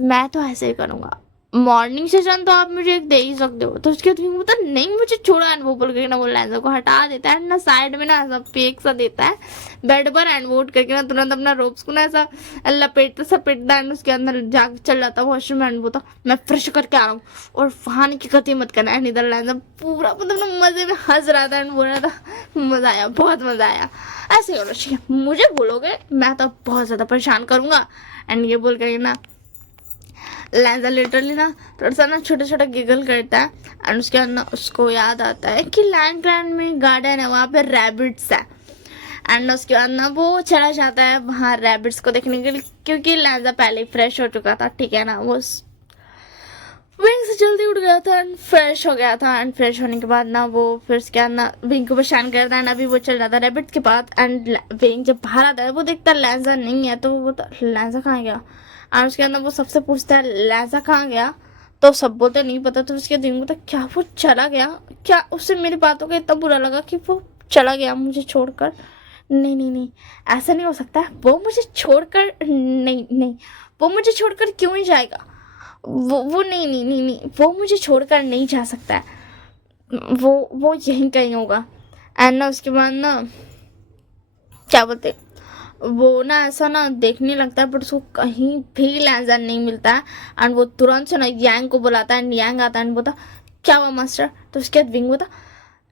मैं तो ऐसे ही करूँगा, मॉर्निंग सेशन तो आप मुझे एक दे ही सकते हो। तो उसके बाद भी बोलता, नहीं मुझे छोड़ा। एंड वो बोल करके ना वो लैंजा को हटा देता है ना साइड में ना ऐसा पेक सा देता है बेड पर। एंड वो उठ करके ना तुरंत अपना रोप्स को ना ऐसा लपेटता सपेटता एंड उसके अंदर जाके चल जाता है वॉशरूम। एंड बोलता, मैं फ्रेश करके आ रहा हूँ और वहाँ की गति मत करना। एंड इधर लैंजा पूरा मतलब ना मजे में हंस रहा था एंड बोल रहा था, मजा आया, बहुत मजा आया, ऐसे करो ठीक है, मुझे बोलोगे मैं तो बहुत ज़्यादा परेशान करूँगा। एंड ये बोल करके ना लैंजा लिटरली ना थोड़ा सा ना छोटा छोटा गिगल करता है। एंड उसके बाद ना उसको याद आता है कि लैंड ग्रैंड में गार्डन है, वहाँ पे रैबिट्स है। एंड उसके बाद ना वो चला जाता है वहाँ रैबिट्स को देखने के लिए, क्योंकि लैंजा पहले ही फ्रेश हो चुका था, ठीक है ना, वो विंग से जल्दी उठ गया था एंड फ्रेश हो गया था। एंड फ्रेश होने के बाद ना वो फिर उसके बाद ना विंग को परेशान करता है एंड अभी वो चल जाता है रैबिट्स के पास। एंड विंग जब बाहर आता है वो देखता है लैंजा नहीं है, तो वो लैंजा कहाँ गया। और उसके अंदर वो सबसे पूछता है लैंजा कहाँ गया, तो सब बोलते नहीं पता। तो उसके दिन में तो क्या वो चला गया, क्या उससे मेरी बातों का इतना बुरा लगा कि वो चला गया मुझे छोड़कर। नहीं नहीं नहीं, ऐसा नहीं हो सकता है, वो मुझे छोड़कर नहीं नहीं, वो मुझे छोड़कर क्यों ही जाएगा, वो नहीं नहीं नहीं नहीं, वो मुझे छोड़कर नहीं जा सकता है, वो यहीं कहीं होगा। एंड ना उसके बाद ना क्या बोलते, वो ना ऐसा ना देखने लगता है बट उसको कहीं भी लैंजा नहीं मिलता है। एंड वो तुरंत से ना यांग को बुलाता है एंड यांग आता है एंड बोलता, क्या हुआ मास्टर। तो उसके बाद विंग बोलता,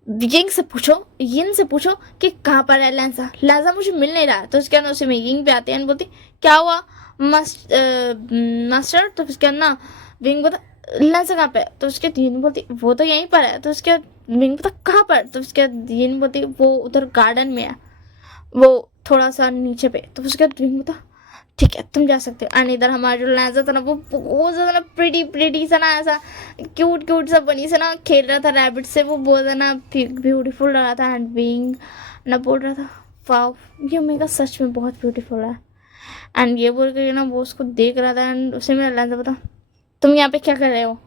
यिंग से पूछो, यिन से पूछो कि कहाँ पर है लैंजा, लैंजा मुझे मिल नहीं रहा है। तो उसके बाद उसी में यिंग पे आते हैं एंड बोलती, क्या हुआ मास्टर। तो उसके बाद ना विंग बोलता, लैंजा कहाँ पे है। तो उसके बाद यिन बोलती, वो तो यहीं पर है। तो उसके बाद विंग बोलता, कहाँ पर। तो उसके बाद यिन बोलती, वो उधर गार्डन में है, वो थोड़ा सा नीचे पे। तो उसके बाद विंग बोलता, ठीक है तुम जा सकते हो। एंड इधर हमारा जो लैंजा था ना वो बहुत ज़्यादा ना प्रिटी सा ना ऐसा क्यूट क्यूट सा बनी से ना खेल रहा था रैबिट से, वो बहुत ज़्यादा ना ब्यूटीफुल रहा था। एंड विंग ना बोल रहा था, वाओ ये मेगा सच में बहुत ब्यूटीफुल है। एंड ये बोल कर ना वो उसको देख रहा था एंड उसे मेरा लैंजा बता, तुम यहाँ पे क्या कर रहे हो।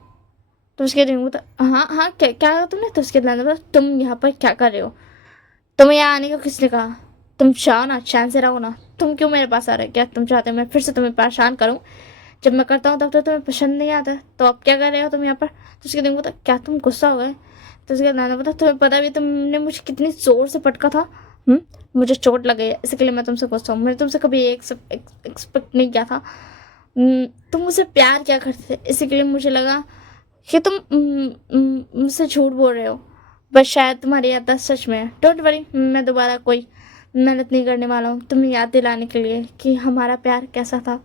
तो उसके रिंग बता, हाँ हाँ क्या क्या कहा तुमने। तो उसके लैंजा बता, तुम यहाँ पर क्या कर रहे हो, तुम्हें यहाँ आने को किसने कहा, तुम चाहो ना चैन से रहो ना, तुम क्यों मेरे पास आ रहे हो, क्या तुम चाहते हो मैं फिर से तुम्हें परेशान करूं, जब मैं करता हूँ तब तो तुम्हें पसंद नहीं आता, तो अब क्या कर रहे हो तुम यहाँ पर। तो उसके दिन बोला, क्या तुम गुस्सा हो गए। तो उसके नाना बोला, तुम्हें पता भी तुमने मुझे कितनी जोर से पटका था, मुझे चोट लग गई है इसके लिए मैं तुमसे गुस्सा हूँ, मैंने तुमसे कभी एक्सपेक्ट नहीं किया था। तुम मुझसे प्यार क्या करते थे, इसी के लिए मुझे लगा कि तुम मुझसे झूठ बोल रहे हो, बस शायद तुम्हारी याददाश्त सच में है। डोंट वरी, मैं दोबारा कोई मेहनत नहीं करने वाला हूँ तुम्हें याद दिलाने के लिए कि हमारा प्यार कैसा था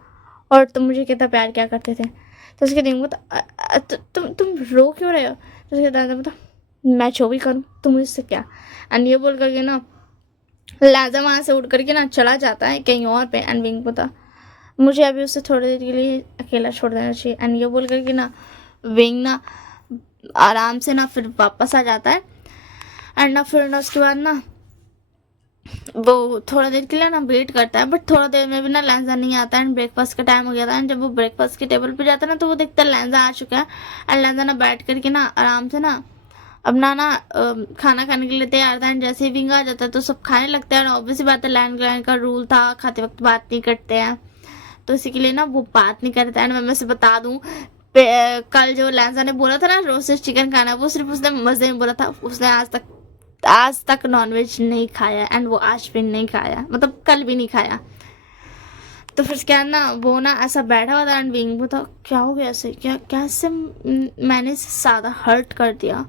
और तुम मुझे कितना प्यार क्या करते थे। तो उसके दिन बता, तुम रो क्यों रहे हो। तो उसके दादा बता, मैं जो भी करूँ तुम मुझसे क्या। एंड ये बोल करके ना लाजा वहाँ से उठ करके ना चला जाता है कहीं और पे। एंड विंग बता, मुझे अभी उससे थोड़ी देर के लिए अकेला छोड़ देना चाहिए। एंड ये बोल करके ना विंग ना आराम से ना फिर वापस आ जाता है। एंड ना फिर ना उसके बाद ना वो थोड़ा देर के लिए ना वेट करता है, बट थोड़ा देर में भी ना लैंजा नहीं आता है। एंड ब्रेकफास्ट का टाइम हो गया था एंड जब वो ब्रेकफास्ट के टेबल पे जाता है ना तो वो देखता है लैंजा आ चुका है। एंड लैंजा ना बैठ करके ना आराम से ना अपना ना खाना खाने के लिए तैयार था। एंड जैसे ही विंग आ जाता है तो सब खाने लगते हैं। और ऑब्वियसली बात है, लैंड ग्रैंड का रूल था खाते वक्त बात नहीं करते हैं, तो इसी के लिए ना वो बात नहीं करता है। एंड मैं से बता दूँ, कल जो लैंजा ने बोला था ना रोस्टेड चिकन खाना, वो सिर्फ उसने मजे में बोला था, उसने आज तक नॉनवेज नहीं खाया। एंड वो आज भी नहीं खाया, मतलब कल भी नहीं खाया। तो फिर क्या ना वो ना ऐसा बैठा हुआ था एंड विंग वो था, क्या हो गया ऐसे, क्या कैसे मैंने इसे ज़्यादा हर्ट कर दिया,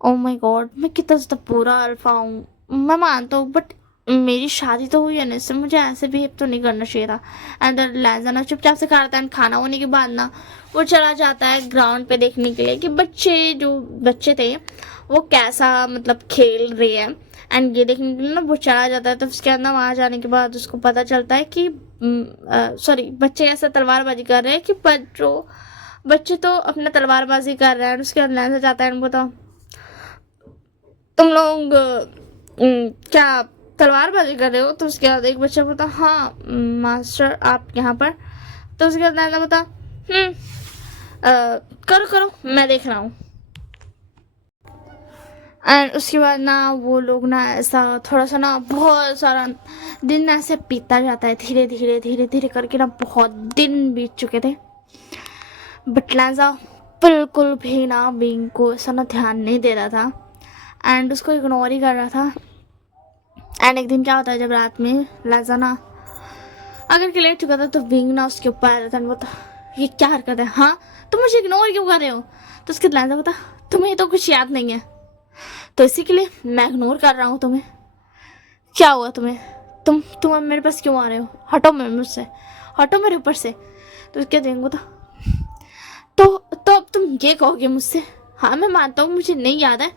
ओ माय गॉड, मैं कितना ज़्यादा बुरा अल्फा हूँ, मैं मानता हूँ, बट मेरी शादी तो हुई है ना, इससे मुझे ऐसे बिहेव तो नहीं करना चाहिए था। एंड लैजा ना चुपचाप से खाता है, खाना होने के बाद ना वो चला जाता है ग्राउंड पे देखने के लिए कि बच्चे थे वो कैसा मतलब खेल रहे हैं। एंड ये देखने के लिए ना वो चला जाता है। तो उसके अंदर वहाँ जाने के बाद उसको पता चलता है कि सॉरी, बच्चे ऐसा तलवारबाजी कर रहे हैं कि बच्चे तो अपना तलवारबाजी कर रहे हैं। उसके अंदर लैजा जाता है, बताओ तुम लोग क्या तलवारबाजी कर रहे हो? तो उसके बाद एक बच्चा बोलता हाँ मास्टर आप यहाँ पर। तो उसके बाद नाना बोलता करो करो मैं देख रहा हूँ। एंड उसके बाद ना वो लोग ना ऐसा थोड़ा सा ना बहुत सारा दिन ना ऐसे बीतता जाता है, धीरे धीरे धीरे धीरे करके ना बहुत दिन बीत चुके थे। बट लैजा बिल्कुल भी ना बिंग को ऐसा ना ध्यान नहीं दे रहा था एंड उसको इग्नोर ही कर रहा था। एंड एक दिन क्या होता है, जब रात में लैजा ना अगर के लेट चुका था तो विंग ना उसके ऊपर आ रहा था। बोलता ये क्या हरकत है, हाँ तुम मुझे इग्नोर क्यों कर रहे हो? तो उसके लैजा बोलता तुम्हें तो कुछ याद नहीं है तो इसी के लिए मैं इग्नोर कर रहा हूँ तुम्हें। क्या हुआ तुम्हें? तुम अब मेरे पास क्यों आ रहे हो? हटो मुझसे, हटो मेरे ऊपर से। तो उसके विंग बोलता तो अब तुम ये कहोगे मुझसे? हाँ मैं मानता हूँ मुझे नहीं याद है,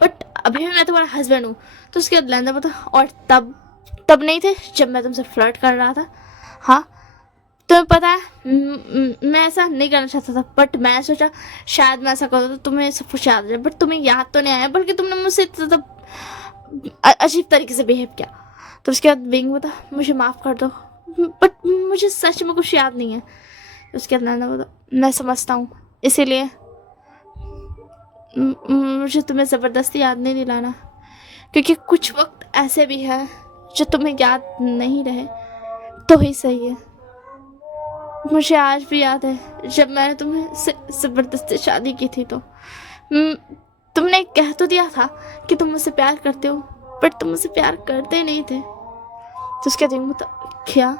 बट अभी भी मैं तुम्हारा हस्बैंड हूँ। तो उसके बाद लैजा बोलता और तब नहीं थे जब मैं तुमसे फ्लर्ट कर रहा था? हाँ तुम्हें पता है मैं ऐसा नहीं करना चाहता था, बट मैं सोचा शायद मैं ऐसा करूँ तो तुम्हें सब कुछ याद आ जाए, बट तुम्हें याद तो नहीं आया, बल्कि तुमने मुझसे अजीब तरीके से बिहेव किया। तो उसके बाद विंग बता मुझे माफ़ कर दो, बट मुझे सच में कुछ याद नहीं है। उसके बाद नैना बता मैं समझता हूँ, इसीलिए मुझे तुम्हें ज़बरदस्ती याद नहीं दिलाना, क्योंकि कुछ वक्त ऐसे भी है जो तुम्हें याद नहीं रहे तो ही सही है। मुझे आज भी याद है जब मैंने तुम्हें ज़बरदस्ती शादी की थी तो तुमने कह तो दिया था कि तुम मुझसे प्यार करते हो, बट तुम मुझसे प्यार करते नहीं थे। तो उसके दिन क्या?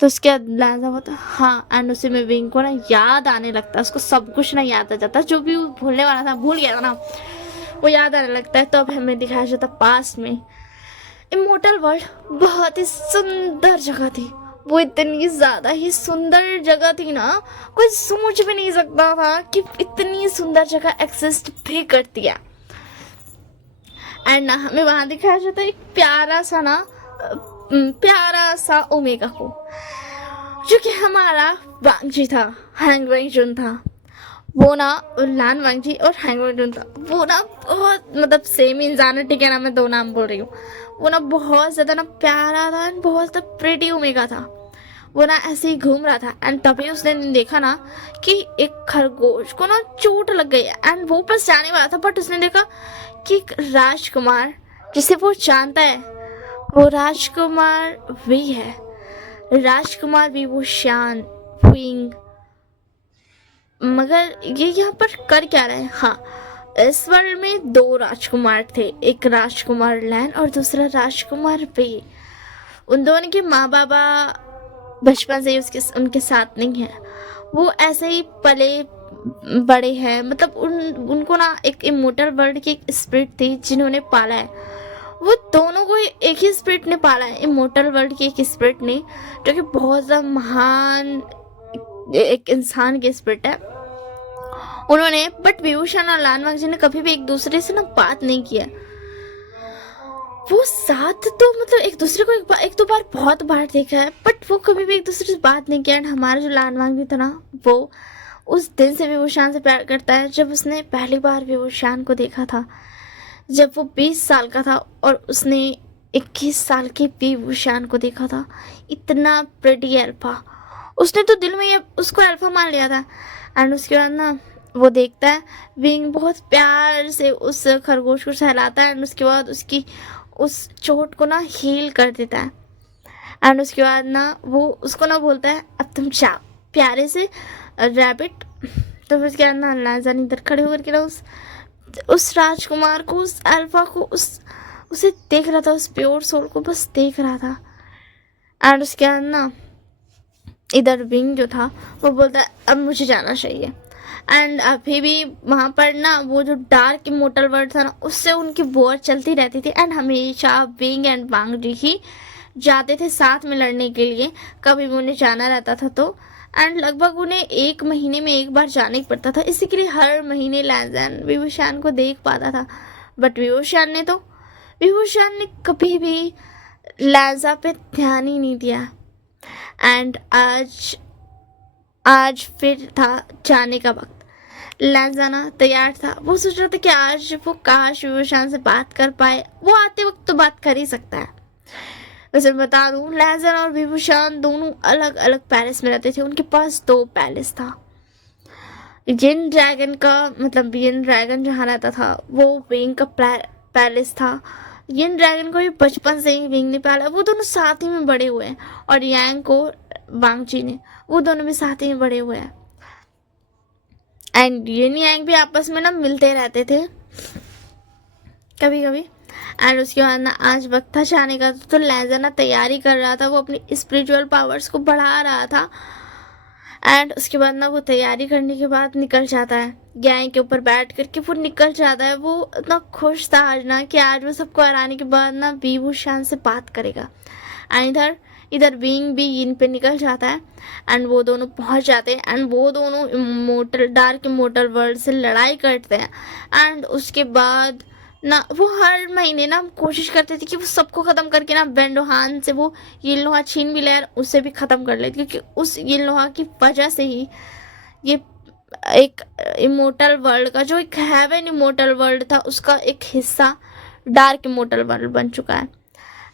तो उसके बाद लैजा होता हाँ, एंड उसी में विंग को ना याद आने लगता है, उसको सब कुछ ना याद आ जाता, जो भी वो भूलने वाला था भूल गया था ना वो याद आने लगता है। तो अब हमें दिखाया जाता पास में इमोर्टल वर्ल्ड बहुत ही सुंदर जगह थी। वो इतनी ज़्यादा ही सुंदर जगह थी ना, कोई सोच भी नहीं सकता था कि इतनी सुंदर जगह एक्सिस्ट भी करती है। एंड ना हमें वहाँ दिखाया जाता है एक प्यारा सा ओमेगा को, जो कि हमारा वांगजी था, हैंग वेंगजुन था। वो ना लान वांगजी और हैंग वेंगजुन था, वो ना बहुत मतलब सेम इंसान है, ठीक है ना, मैं दो नाम बोल रही हूँ। वो ना बहुत ज़्यादा ना प्यारा था एंड बहुत ज़्यादा प्रिटी ओमेगा था। वो ना ऐसे ही घूम रहा था एंड तभी उसने देखा ना कि एक खरगोश को ना चोट लग गई एंड वो बस जाने वाला था, बट उसने देखा कि एक राजकुमार जिसे वो जानता है वो राजकुमार भी है, राजकुमार भी वो शान विंग। मगर ये यहाँ पर कर क्या रहे हैं? हाँ, इस वर्ल्ड में दो राजकुमार थे, एक राजकुमार लैन और दूसरा राजकुमार बे। उन दोनों के माँ बाबा बचपन से ही उनके साथ नहीं है, वो ऐसे ही पले बड़े हैं। मतलब उनको ना एक इमोर्टल वर्ल्ड की एक स्पिरिट थी जिन्होंने पाला है। वो दोनों को एक ही स्पिरिट ने पाला है, इमोर्टल वर्ल्ड की एक स्पिरिट ने, जो कि बहुत ज़्यादा महान एक इंसान की स्पिरिट है उन्होंने। बट विभूषण और लान वांगजी ने कभी भी एक दूसरे से ना बात नहीं किया। वो साथ तो मतलब एक दूसरे को एक दो बार बहुत बार देखा है, बट वो कभी भी एक दूसरे से बात नहीं किया। एंड हमारा जो लान वांगजी था ना, वो उस दिन से विभूषण से प्यार करता है जब उसने पहली बार विभूषण को देखा था, जब वो 20 साल का था और उसने 21 साल के विभूषण को देखा था। इतना प्रिटी अल्फा, उसने तो दिल में उसको अल्फा मान लिया था। एंड उसके बाद ना वो देखता है विंग बहुत प्यार से उस खरगोश को सहलाता है एंड उसके बाद उसकी उस चोट को ना हील कर देता है। एंड उसके बाद ना वो उसको ना बोलता है अब तुम जाओ प्यारे से रैबिट। तो फिर उसके बाद ना लाजा इधर खड़े होकर के ना उस राजकुमार को, उस अल्फा को, उसे देख रहा था, उस प्योर सोल को बस देख रहा था। एंड उसके बाद ना इधर विंग जो था वो बोलता है अब मुझे जाना चाहिए। एंड अभी भी वहाँ पर ना वो जो डार्क इमोर्टल वर्ल्ड था ना, उससे उनकी वॉर चलती रहती थी। एंड हमेशा विंग एंड वांग जी ही जाते थे साथ में लड़ने के लिए, कभी भी उन्हें जाना रहता था तो। एंड लगभग उन्हें 1 महीने में एक बार जाना ही पड़ता था, इसी के लिए हर महीने लैंजन विभूषण को देख पाता था। बट विभूषण ने कभी भी लैंजा पे ध्यान ही नहीं दिया। एंड आज फिर था जाने का वक्त। लैंजा ना तैयार था, वो सोच रहा था कि आज वो काश विभूषण से बात कर पाए, वो आते वक्त तो बात कर ही सकता है। वैसे बता दूं, लैंजा और विभूषण दोनों अलग अलग पैलेस में रहते थे, उनके पास 2 पैलेस था। जिन ड्रैगन का मतलब जिन ड्रैगन जहाँ रहता था वो विंग का पैलेस था। जिन ड्रैगन को भी बचपन से ही विंग ने पाला, वो दोनों साथ ही में बड़े हुए हैं। और यांग को वांगची ने, वो दोनों भी साथ ही में बड़े हुए हैं। एंड यिन यांग भी आपस में ना मिलते रहते थे कभी कभी। एंड उसके बाद ना आज वक्त था जाने का, तो लैंजा ना तैयारी कर रहा था, वो अपनी स्पिरिचुअल पावर्स को बढ़ा रहा था। एंड उसके बाद ना वो तैयारी करने के बाद निकल जाता है, गैंग के ऊपर बैठ करके वो निकल जाता है। वो इतना खुश था आज ना कि आज वो सबको हराने के बाद ना विभूषण से बात करेगा। एंड इधर विंग भी यिन पे निकल जाता है। एंड वो दोनों पहुंच जाते हैं। एंड वो दोनों डार्क इमोर्टल वर्ल्ड से लड़ाई करते हैं। एंड उसके बाद ना वो हर महीने ना कोशिश करते थे कि वो सबको ख़त्म करके ना वेंडोहान से वो यिन लोहा छीन भी ले और उससे भी ख़त्म कर ले, क्योंकि उस यिन लोहा की वजह से ही ये एक इमोर्टल वर्ल्ड का जो एक हेवन इमोर्टल वर्ल्ड था उसका एक हिस्सा डार्क इमोर्टल वर्ल्ड बन चुका है।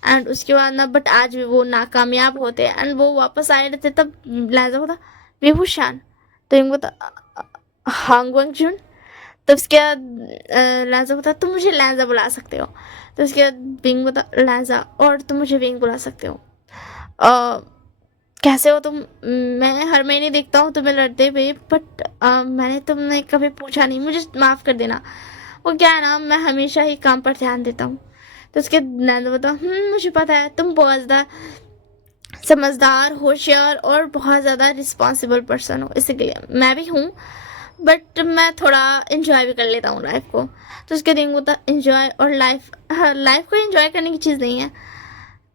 एंड उसके बाद ना बट आज भी वो नाकामयाब होते हैं। एंड वो वापस आए रहते, तब लैंजा बोला विभूषण, तो इनको हांगवंगजुन। तो उसके बाद लैंजा बता तुम मुझे लैंजा बुला सकते हो। तो उसके बाद विंग बता लैंजा, और तुम मुझे विंग बुला सकते हो। कैसे हो तुम? मैं हर महीने देखता हूँ तुम्हें लड़ते हुए, बट मैंने तुमने कभी पूछा नहीं, मुझे माफ़ कर देना। वो क्या है ना, मैं हमेशा ही काम पर ध्यान देता हूँ। तो उसके लैंजा बता मुझे पता है, तुम बहुत ज़्यादा समझदार, होशियार और बहुत ज़्यादा रिस्पॉन्सिबल पर्सन हो, इसलिए मैं भी हूँ, बट मैं थोड़ा इन्जॉय भी कर लेता हूँ लाइफ को। तो उसके दिन होता इन्जॉय और लाइफ को इन्जॉय करने की चीज़ नहीं है।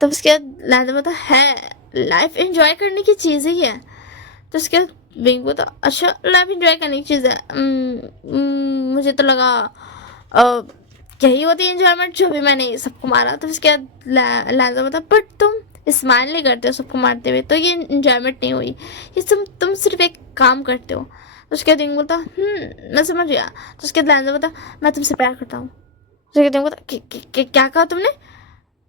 तो उसके बाद लैंजा बता है, लाइफ इन्जॉय करने की चीज़ ही है। तो उसके बाद विंग बोता अच्छा लाइफ इन्जॉय करने की चीज़ है। मुझे तो लगा यही होती है इन्जॉयमेंट, जो भी मैंने सबको मारा। तो उसके बाद लैंजा बता बट तुम स्माइल नहीं करते हो सबको मारते हुए, तो ये इन्जॉयमेंट नहीं हुई, ये तुम सिर्फ एक काम करते हो। तो उसके दिन बोलता मैं समझ गया। तो उसके लैंजा बोलता मैं तुमसे प्यार करता हूँ। तो उसके दिन बोलता क्या कहा तुमने?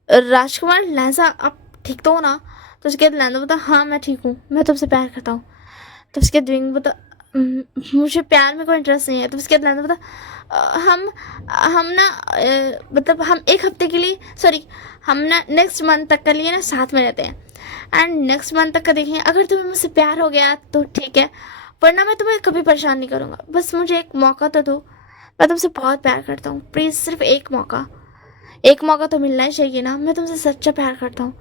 राजकुमार लैंजा आप ठीक तो हो ना? तो उसके लैंजा बोलता हाँ मैं ठीक हूँ, मैं तुमसे प्यार करता हूँ। तो उसके द्विंग बोलता मुझे प्यार में कोई इंटरेस्ट नहीं है। तो उसके लैंजा बोलता हम ना मतलब हम 1 हफ्ते के लिए हम ना नेक्स्ट मंथ तक के लिए ना साथ में रहते हैं। एंड नेक्स्ट मंथ तक का देखेंगे, अगर तुम्हें मुझसे प्यार हो गया तो ठीक है, वरना मैं तुम्हें कभी परेशान नहीं करूँगा। बस मुझे एक मौका तो दो, मैं तुमसे बहुत प्यार करता हूँ, प्लीज़ सिर्फ एक मौका तो मिलना ही चाहिए ना, मैं तुमसे सच्चा प्यार करता हूँ।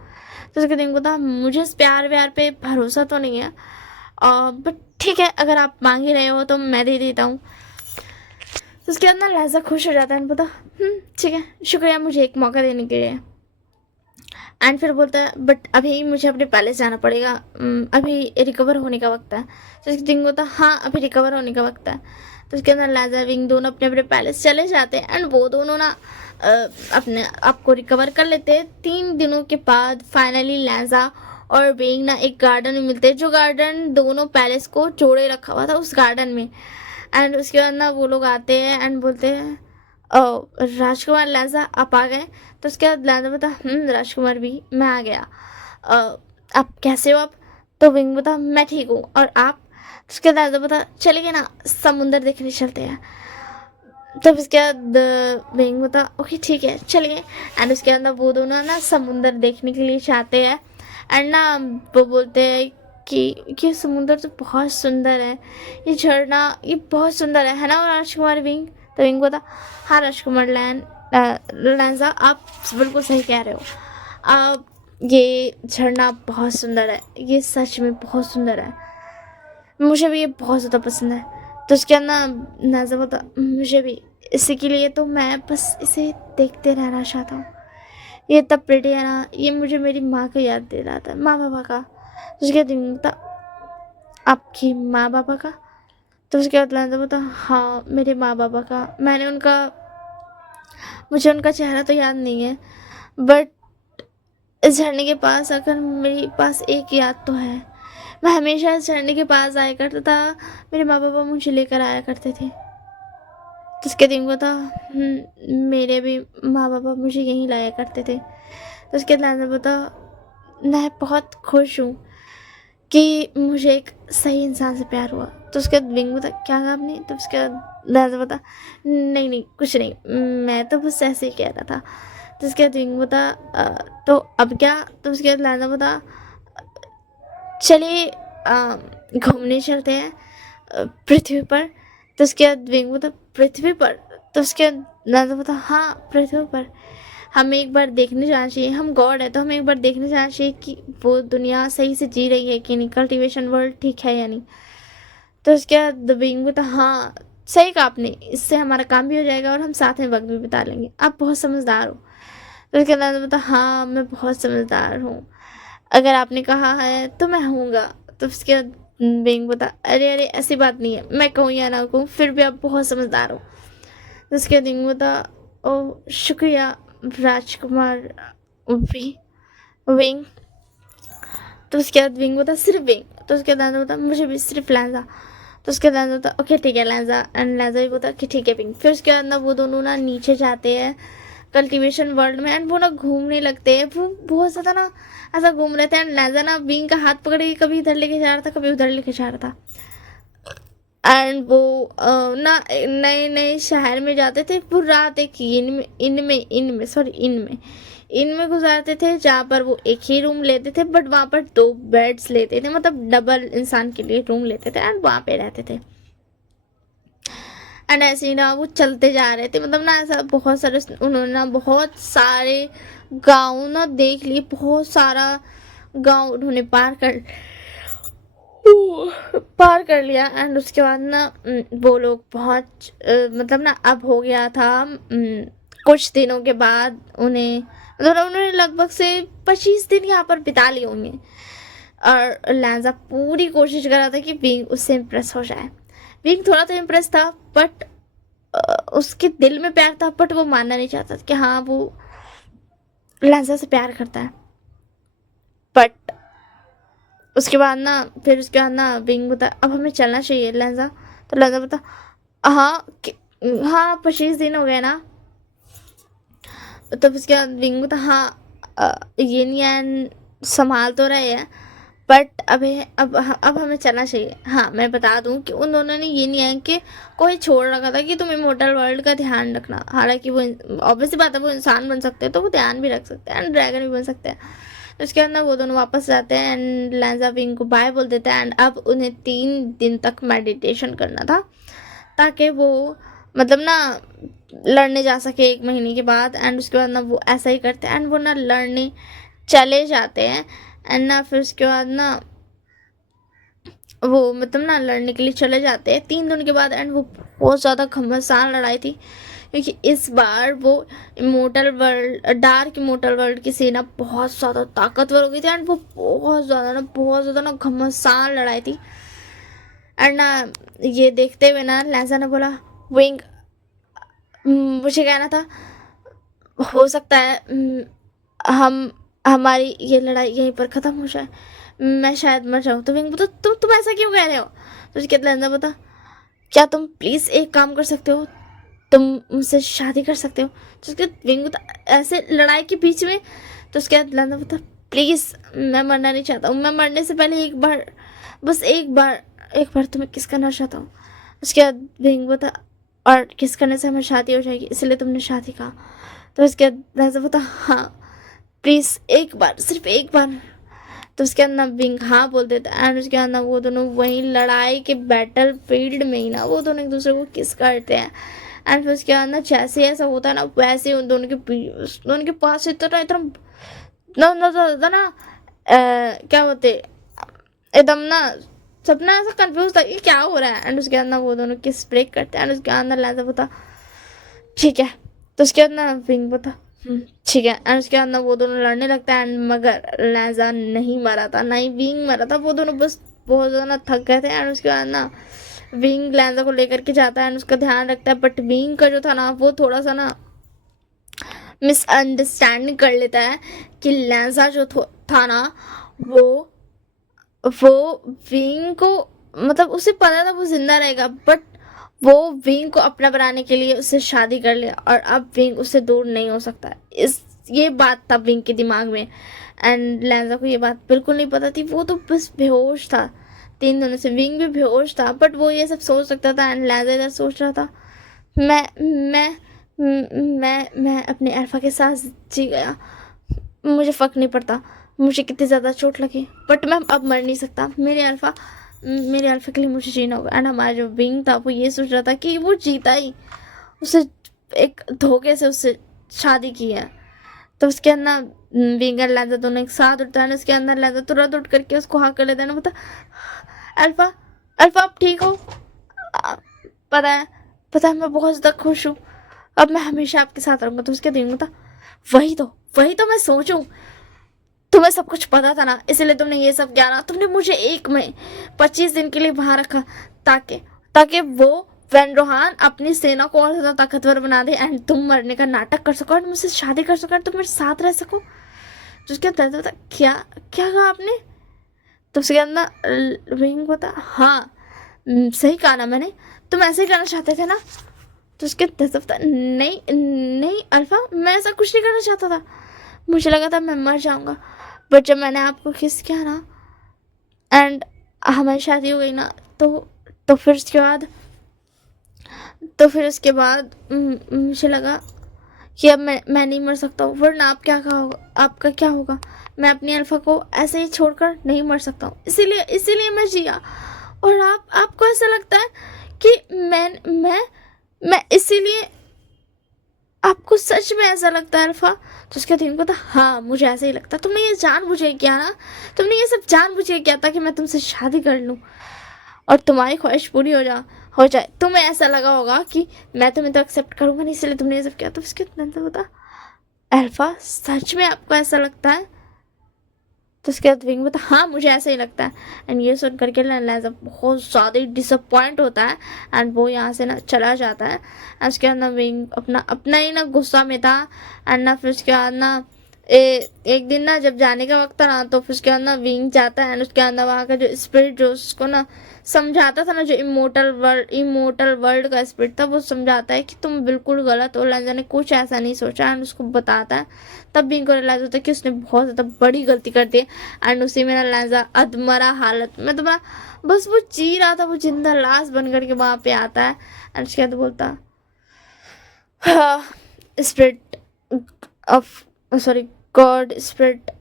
तो उसके दिन को था मुझे इस प्यार व्यार पे भरोसा तो नहीं है, बट ठीक है अगर आप मांग ही रहे हो तो मैं दे देता हूँ। तो उसके बाद ना लहजा खुश हो जाता है, बोलता ठीक है शुक्रिया मुझे एक मौका देने के लिए। एंड फिर बोलता है बट अभी मुझे अपने पैलेस जाना पड़ेगा, अभी रिकवर होने का वक्त है। तो उसके दिन होता हाँ अभी रिकवर होने का वक्त है। तो उसके अंदर लैजा विंग दोनों अपने अपने पैलेस चले जाते हैं। एंड वो दोनों ना अपने आप को रिकवर कर लेते हैं। 3 दिनों के बाद फाइनली लैजा और विंग ना एक गार्डन में मिलते हैं, जो गार्डन दोनों पैलेस को जोड़े रखा हुआ था उस गार्डन में। एंड उसके बाद ना वो लोग आते हैं एंड बोलते हैं राजकुमार लैजा आप आ गए। तो उसके बाद लैजा बता राजकुमार भी मैं आ गया, आप कैसे हो आप? तो विंग बता मैं ठीक हूँ, और आप? तो उसके बाद लैजा बता चलिए ना समुंदर देखने चलते हैं। तब उसके बाद विंग बता ओके ठीक है चलिए। एंड उसके अंदर वो दोनों ना समुंदर देखने के लिए चाहते हैं। एंड ना वो बोलते हैं कि ये समुंदर तो बहुत सुंदर है, ये झरना ये बहुत सुंदर है ना राजकुमार विंग? तो विंग बता हाँ राजकुमार लैंजा आप बिल्कुल सही कह रहे हो, ये झरना बहुत सुंदर है, ये सच में बहुत सुंदर है, मुझे भी ये बहुत ज़्यादा पसंद है। तो उसके बाद ना नाज़ा बोलता मुझे भी, इसी के लिए तो मैं बस इसे देखते रहना चाहता हूँ, ये इतना प्रिटी है ना, ये मुझे मेरी माँ का याद दे रहा था, माँ बाबा का। तो उसके बाद बोलता आपकी माँ बाबा का? तो उसके बाद नाज़ा बोलता हाँ मेरे माँ बाबा का, मुझे उनका चेहरा तो याद नहीं है, बट इस झरने के पास आकर मेरे पास एक याद तो है, मैं हमेशा इस झरने के पास आया करता था, मेरे माँ बाबा मुझे लेकर आया करते थे। तो उसके दिन को था मेरे भी माँ बाबा मुझे यहीं लाया करते थे। तो उसके बाद बता मैं बहुत खुश हूँ कि मुझे एक सही इंसान से प्यार हुआ। तो उसके बाद विंग बता क्या कहा आपने? तो उसके बाद लाजा बता नहीं नहीं कुछ नहीं, मैं तो बस ऐसे ही कह रहा था। तो उसके बाद विंग बता तो अब क्या? तो उसके बाद लाजा बता चलिए घूमने चलते हैं पृथ्वी पर। तो उसके बाद विंग बता पृथ्वी पर? तो उसके बाद लाजा बता हाँ पृथ्वी पर, हमें एक बार देखने जाना चाहिए, हम गॉड है तो हमें एक बार देखने जाना चाहिए कि वो दुनिया सही से जी रही है कि नहीं, कल्टीवेशन वर्ल्ड ठीक है या नहीं। तो उसके बाद विंग बता हाँ सही कहा आपने, इससे हमारा काम भी हो जाएगा और हम साथ में वक्त भी बिता लेंगे, आप बहुत समझदार हो। तो उसके बाद बता हाँ मैं बहुत समझदार हूँ, अगर आपने कहा है तो मैं हूँगा। तो उसके बाद बिंग बता अरे अरे ऐसी बात नहीं है, मैं कहूँ या ना कहूँ फिर भी आप बहुत समझदार हो। तो उसके बाद बिंग बता ओ शुक्रिया राजकुमार वी विंग। तो उसके बाद विंग बता सिर्फ विंग। तो उसके बाद बता मुझे भी सिर्फ लैंजा। तो उसके बाद बता ओके ठीक है लैंजा, एंड लैंजा भी बता कि ठीक है विंग। फिर उसके बाद ना वो दोनों ना नीचे जाते हैं कल्टीवेशन वर्ल्ड में, एंड वो ना घूमने लगते हैं, वो बहुत ज़्यादा ना ऐसा घूम रहे थे, एंड लैंजा ना विंग का हाथ पकड़ के कभी इधर लेके जा रहा था कभी उधर लेके जा रहा था। एंड वो ना नए नए शहर में जाते थे, वो रात एक इनमें गुजारते थे, जहाँ पर वो एक ही रूम लेते थे, बट वहाँ पर 2 बेड्स लेते थे, मतलब डबल इंसान के लिए रूम लेते थे, एंड वहाँ पे रहते थे। एंड ऐसे ही ना वो चलते जा रहे थे, मतलब ना ऐसा बहुत सारे उन्होंने ना बहुत सारे गाँव ना देख लिए, बहुत सारा गाँव उन्होंने पार कर लिया। एंड उसके बाद ना वो लोग बहुत मतलब ना अब हो गया था कुछ दिनों के बाद उन्हें, मतलब उन्होंने लगभग से 25 दिन यहाँ पर बिता लिए होंगे, और लैंजा पूरी कोशिश कर रहा था कि विंग उससे इम्प्रेस हो जाए। विंग थोड़ा तो इम्प्रेस था, बट उसके दिल में प्यार था, बट वो मानना नहीं चाहता कि हाँ वो लैंजा से प्यार करता है। बट उसके बाद ना विंग बता अब हमें चलना चाहिए लैंजा। तो लैंजा बता हाँ हाँ 25 दिन हो गए ना। तब उसके बाद विंग बता हाँ ये नहीं एंड संभाल तो रहे हैं, बट अब हमें चलना चाहिए। हाँ मैं बता दूं कि उन दोनों ने ये नहीं है कि कोई छोड़ रखा था कि तुम इमोर्टल वर्ल्ड का ध्यान रखना, हालांकि वो ऑब्वियसली बात है वो इंसान बन सकते हैं तो वो ध्यान भी रख सकते हैं एंड ड्रैगन भी बन सकते हैं। उसके बाद ना वो दोनों वापस जाते हैं एंड लैंजा विंग को बाय बोल देता है, एंड अब उन्हें 3 दिन तक मेडिटेशन करना था ताकि वो मतलब ना लड़ने जा सके 1 महीने के बाद। एंड उसके बाद ना वो ऐसा ही करते हैं एंड वो ना लड़ने चले जाते हैं, एंड ना फिर उसके बाद ना वो मतलब ना लड़ने के लिए चले जाते हैं 3 दिन के बाद। एंड वो बहुत ज़्यादा घमासान लड़ाई थी क्योंकि इस बार वो डार्क इमोर्टल वर्ल्ड की सेना बहुत ज़्यादा ताकतवर हो गई थी, एंड वो बहुत ज़्यादा ना घमासान लड़ाई थी। एंड ना ये देखते हुए ना लैंजा ने बोला विंग मुझे कहना था हो सकता है हम हमारी ये लड़ाई यहीं पर ख़त्म हो जाए, मैं शायद मर जाऊँ। तो विंग बता तुम ऐसा क्यों कह रहे हो? तो उसके बाद लैंजा बता क्या तुम प्लीज़ एक काम कर सकते हो, तुम मुझसे शादी कर सकते हो? तो उसके बाद विंग बता ऐसे लड़ाई के बीच में। तो उसके बाद लैंजा बता प्लीज़ मैं मरना नहीं चाहता हूँ, मैं मरने से पहले एक बार तुम्हें किस करना चाहता हूँ। उसके बाद विंग बता और किस करने से हमें शादी हो जाएगी इसलिए तुमने शादी कहा? तो उसके बाद लैंजा बता हाँ प्लीज़ एक बार, सिर्फ एक बार। तो उसके बाद ना विंग हाँ बोल देता है, एंड उसके बाद ना वो दोनों वहीं लड़ाई के बैटल फील्ड में ही ना वो दोनों एक दूसरे को किस करते हैं। एंड फिर उसके बाद ना जैसे ऐसा होता है ना वैसे उन दोनों के पास इतना इतना ना क्या बोलते एकदम ना सपना ऐसा कंफ्यूज था कि क्या हो रहा है। एंड उसके बाद ना वो दोनों किस ब्रेक करते हैं एंड उसके बाद ना लहजा बोलता ठीक है। तो उसके बाद ना विंग बोलता ठीक है। एंड उसके बाद ना वो दोनों लड़ने लगता है एंड मगर लहजा नहीं मरा था, ना ही विंग मरा था, वो दोनों बस बहुत ज़्यादा थक गए थे। एंड उसके बाद ना विंग लहजा को लेकर के जाता है एंड उसका ध्यान रखता है, बट विंग का जो था ना वो थोड़ा सा ना मिसअंडरस्टैंडिंग कर लेता है कि लहजा जो था ना वो वो विंग को, मतलब उसे पता था वो जिंदा रहेगा, बट वो विंग को अपना बनाने के लिए उससे शादी कर लिया और अब विंग उससे दूर नहीं हो सकता। इस ये बात था विंग के दिमाग में। एंड लैंजा को ये बात बिल्कुल नहीं पता थी, वो तो बस बेहोश था 3 दिनों से। विंग भी बेहोश था बट वो ये सब सोच सकता था एंड लैंजा इधर सोच रहा था मैं मैं मैं अपने अल्फा के साथ जी गया, मुझे फ़र्क नहीं पड़ता मुझे कितनी ज़्यादा चोट लगी, बट मैं अब मर नहीं सकता। मेरे अल्फा के लिए मुझे जीना होगा। एंड हमारा जो विंग था वो ये सोच रहा था कि वो जीता ही, उसे एक धोखे से उससे शादी की है। तो उसके अंदर विंग और लैंजा दोनों एक साथ उठता है, उसके अंदर लैंजा तुरंत उठ करके उसको हाँ कर लेता है ना, बोलता अल्फा अल्फा आप ठीक हो? पता है मैं बहुत ज़्यादा खुश हूँ, अब मैं हमेशा आपके साथ रहूँगा। तो उसके दिन में था वही तो मैं सोचूं, तुम्हें सब कुछ पता था ना, इसलिए तुमने ये सब किया ना। तुमने मुझे 1 में 25 दिन के लिए वहां रखा ताकि ताकि वो वैन रोहान अपनी सेना को और ज्यादा ताकतवर बना दे एंड तुम मरने का नाटक कर सको और मुझसे शादी कर सको और तुम मेरे साथ रह सको। तो उसके अंदर था क्या क्या कहा आपने? तो उसके अंदर विंग होता हाँ सही कहा ना मैंने, तुम ऐसे ही करना चाहते थे ना? तो उसके था नहीं नहीं अल्फा मैं ऐसा कुछ नहीं करना चाहता था, मुझे लगा था मैं मर जाऊंगा, बट जब मैंने आपको किस किया ना एंड हमारी शादी हो गई ना तो फिर उसके बाद मुझे लगा कि अब मैं नहीं मर सकता हूँ, वरना आपका क्या होगा? मैं अपनी अल्फा को ऐसे ही छोड़कर नहीं मर सकता हूँ, इसीलिए मैं जिया। और आपको ऐसा लगता है कि मैं इसीलिए, आपको सच में ऐसा लगता है अल्फा? तो उसके दिन को था हाँ मुझे ऐसा ही लगता। तुमने ये जानबूझ के किया ना, तुमने ये सब जानबूझ के किया ताकि मैं तुमसे शादी कर लूँ और तुम्हारी ख्वाहिश पूरी हो जाए। तुम्हें ऐसा लगा होगा कि मैं तुम्हें तो एक्सेप्ट करूँगा नहीं, इसलिए तुमने ये सब किया। तो उसके दिन तो बता अल्फा सच में आपको ऐसा लगता है? तो उसके बाद विंग बता हाँ मुझे ऐसा ही लगता है। एंड ये सुन करके लैजा बहुत ज़्यादा डिसअपॉइंट होता है एंड वो यहाँ से ना चला जाता है। एंड उसके बाद ना विंग अपना ही ना गुस्सा में था एंड ना फिर उसके बाद ना एक दिन ना जब जाने का वक्त था ना तो फिर उसके बाद ना विंग जाता है एंड उसके अंदर वहाँ का जो स्पिरिट जो उसको ना समझाता था ना, जो इमोर्टल वर्ल्ड का स्पिरिट था, वो समझाता है कि तुम बिल्कुल गलत हो, लैंजा ने कुछ ऐसा नहीं सोचा एंड उसको बताता है। तब विंग को रियलाइज होता है कि उसने बहुत ज़्यादा बड़ी गलती कर दी एंड उसी में ना लैंजा अधमरा हालत में तुम्हारा बस वो जी रहा था, वो जिंदा लाश बन करके वहाँ पे आता है एंड उसके बाद बोलता spirit of sorry God spirit.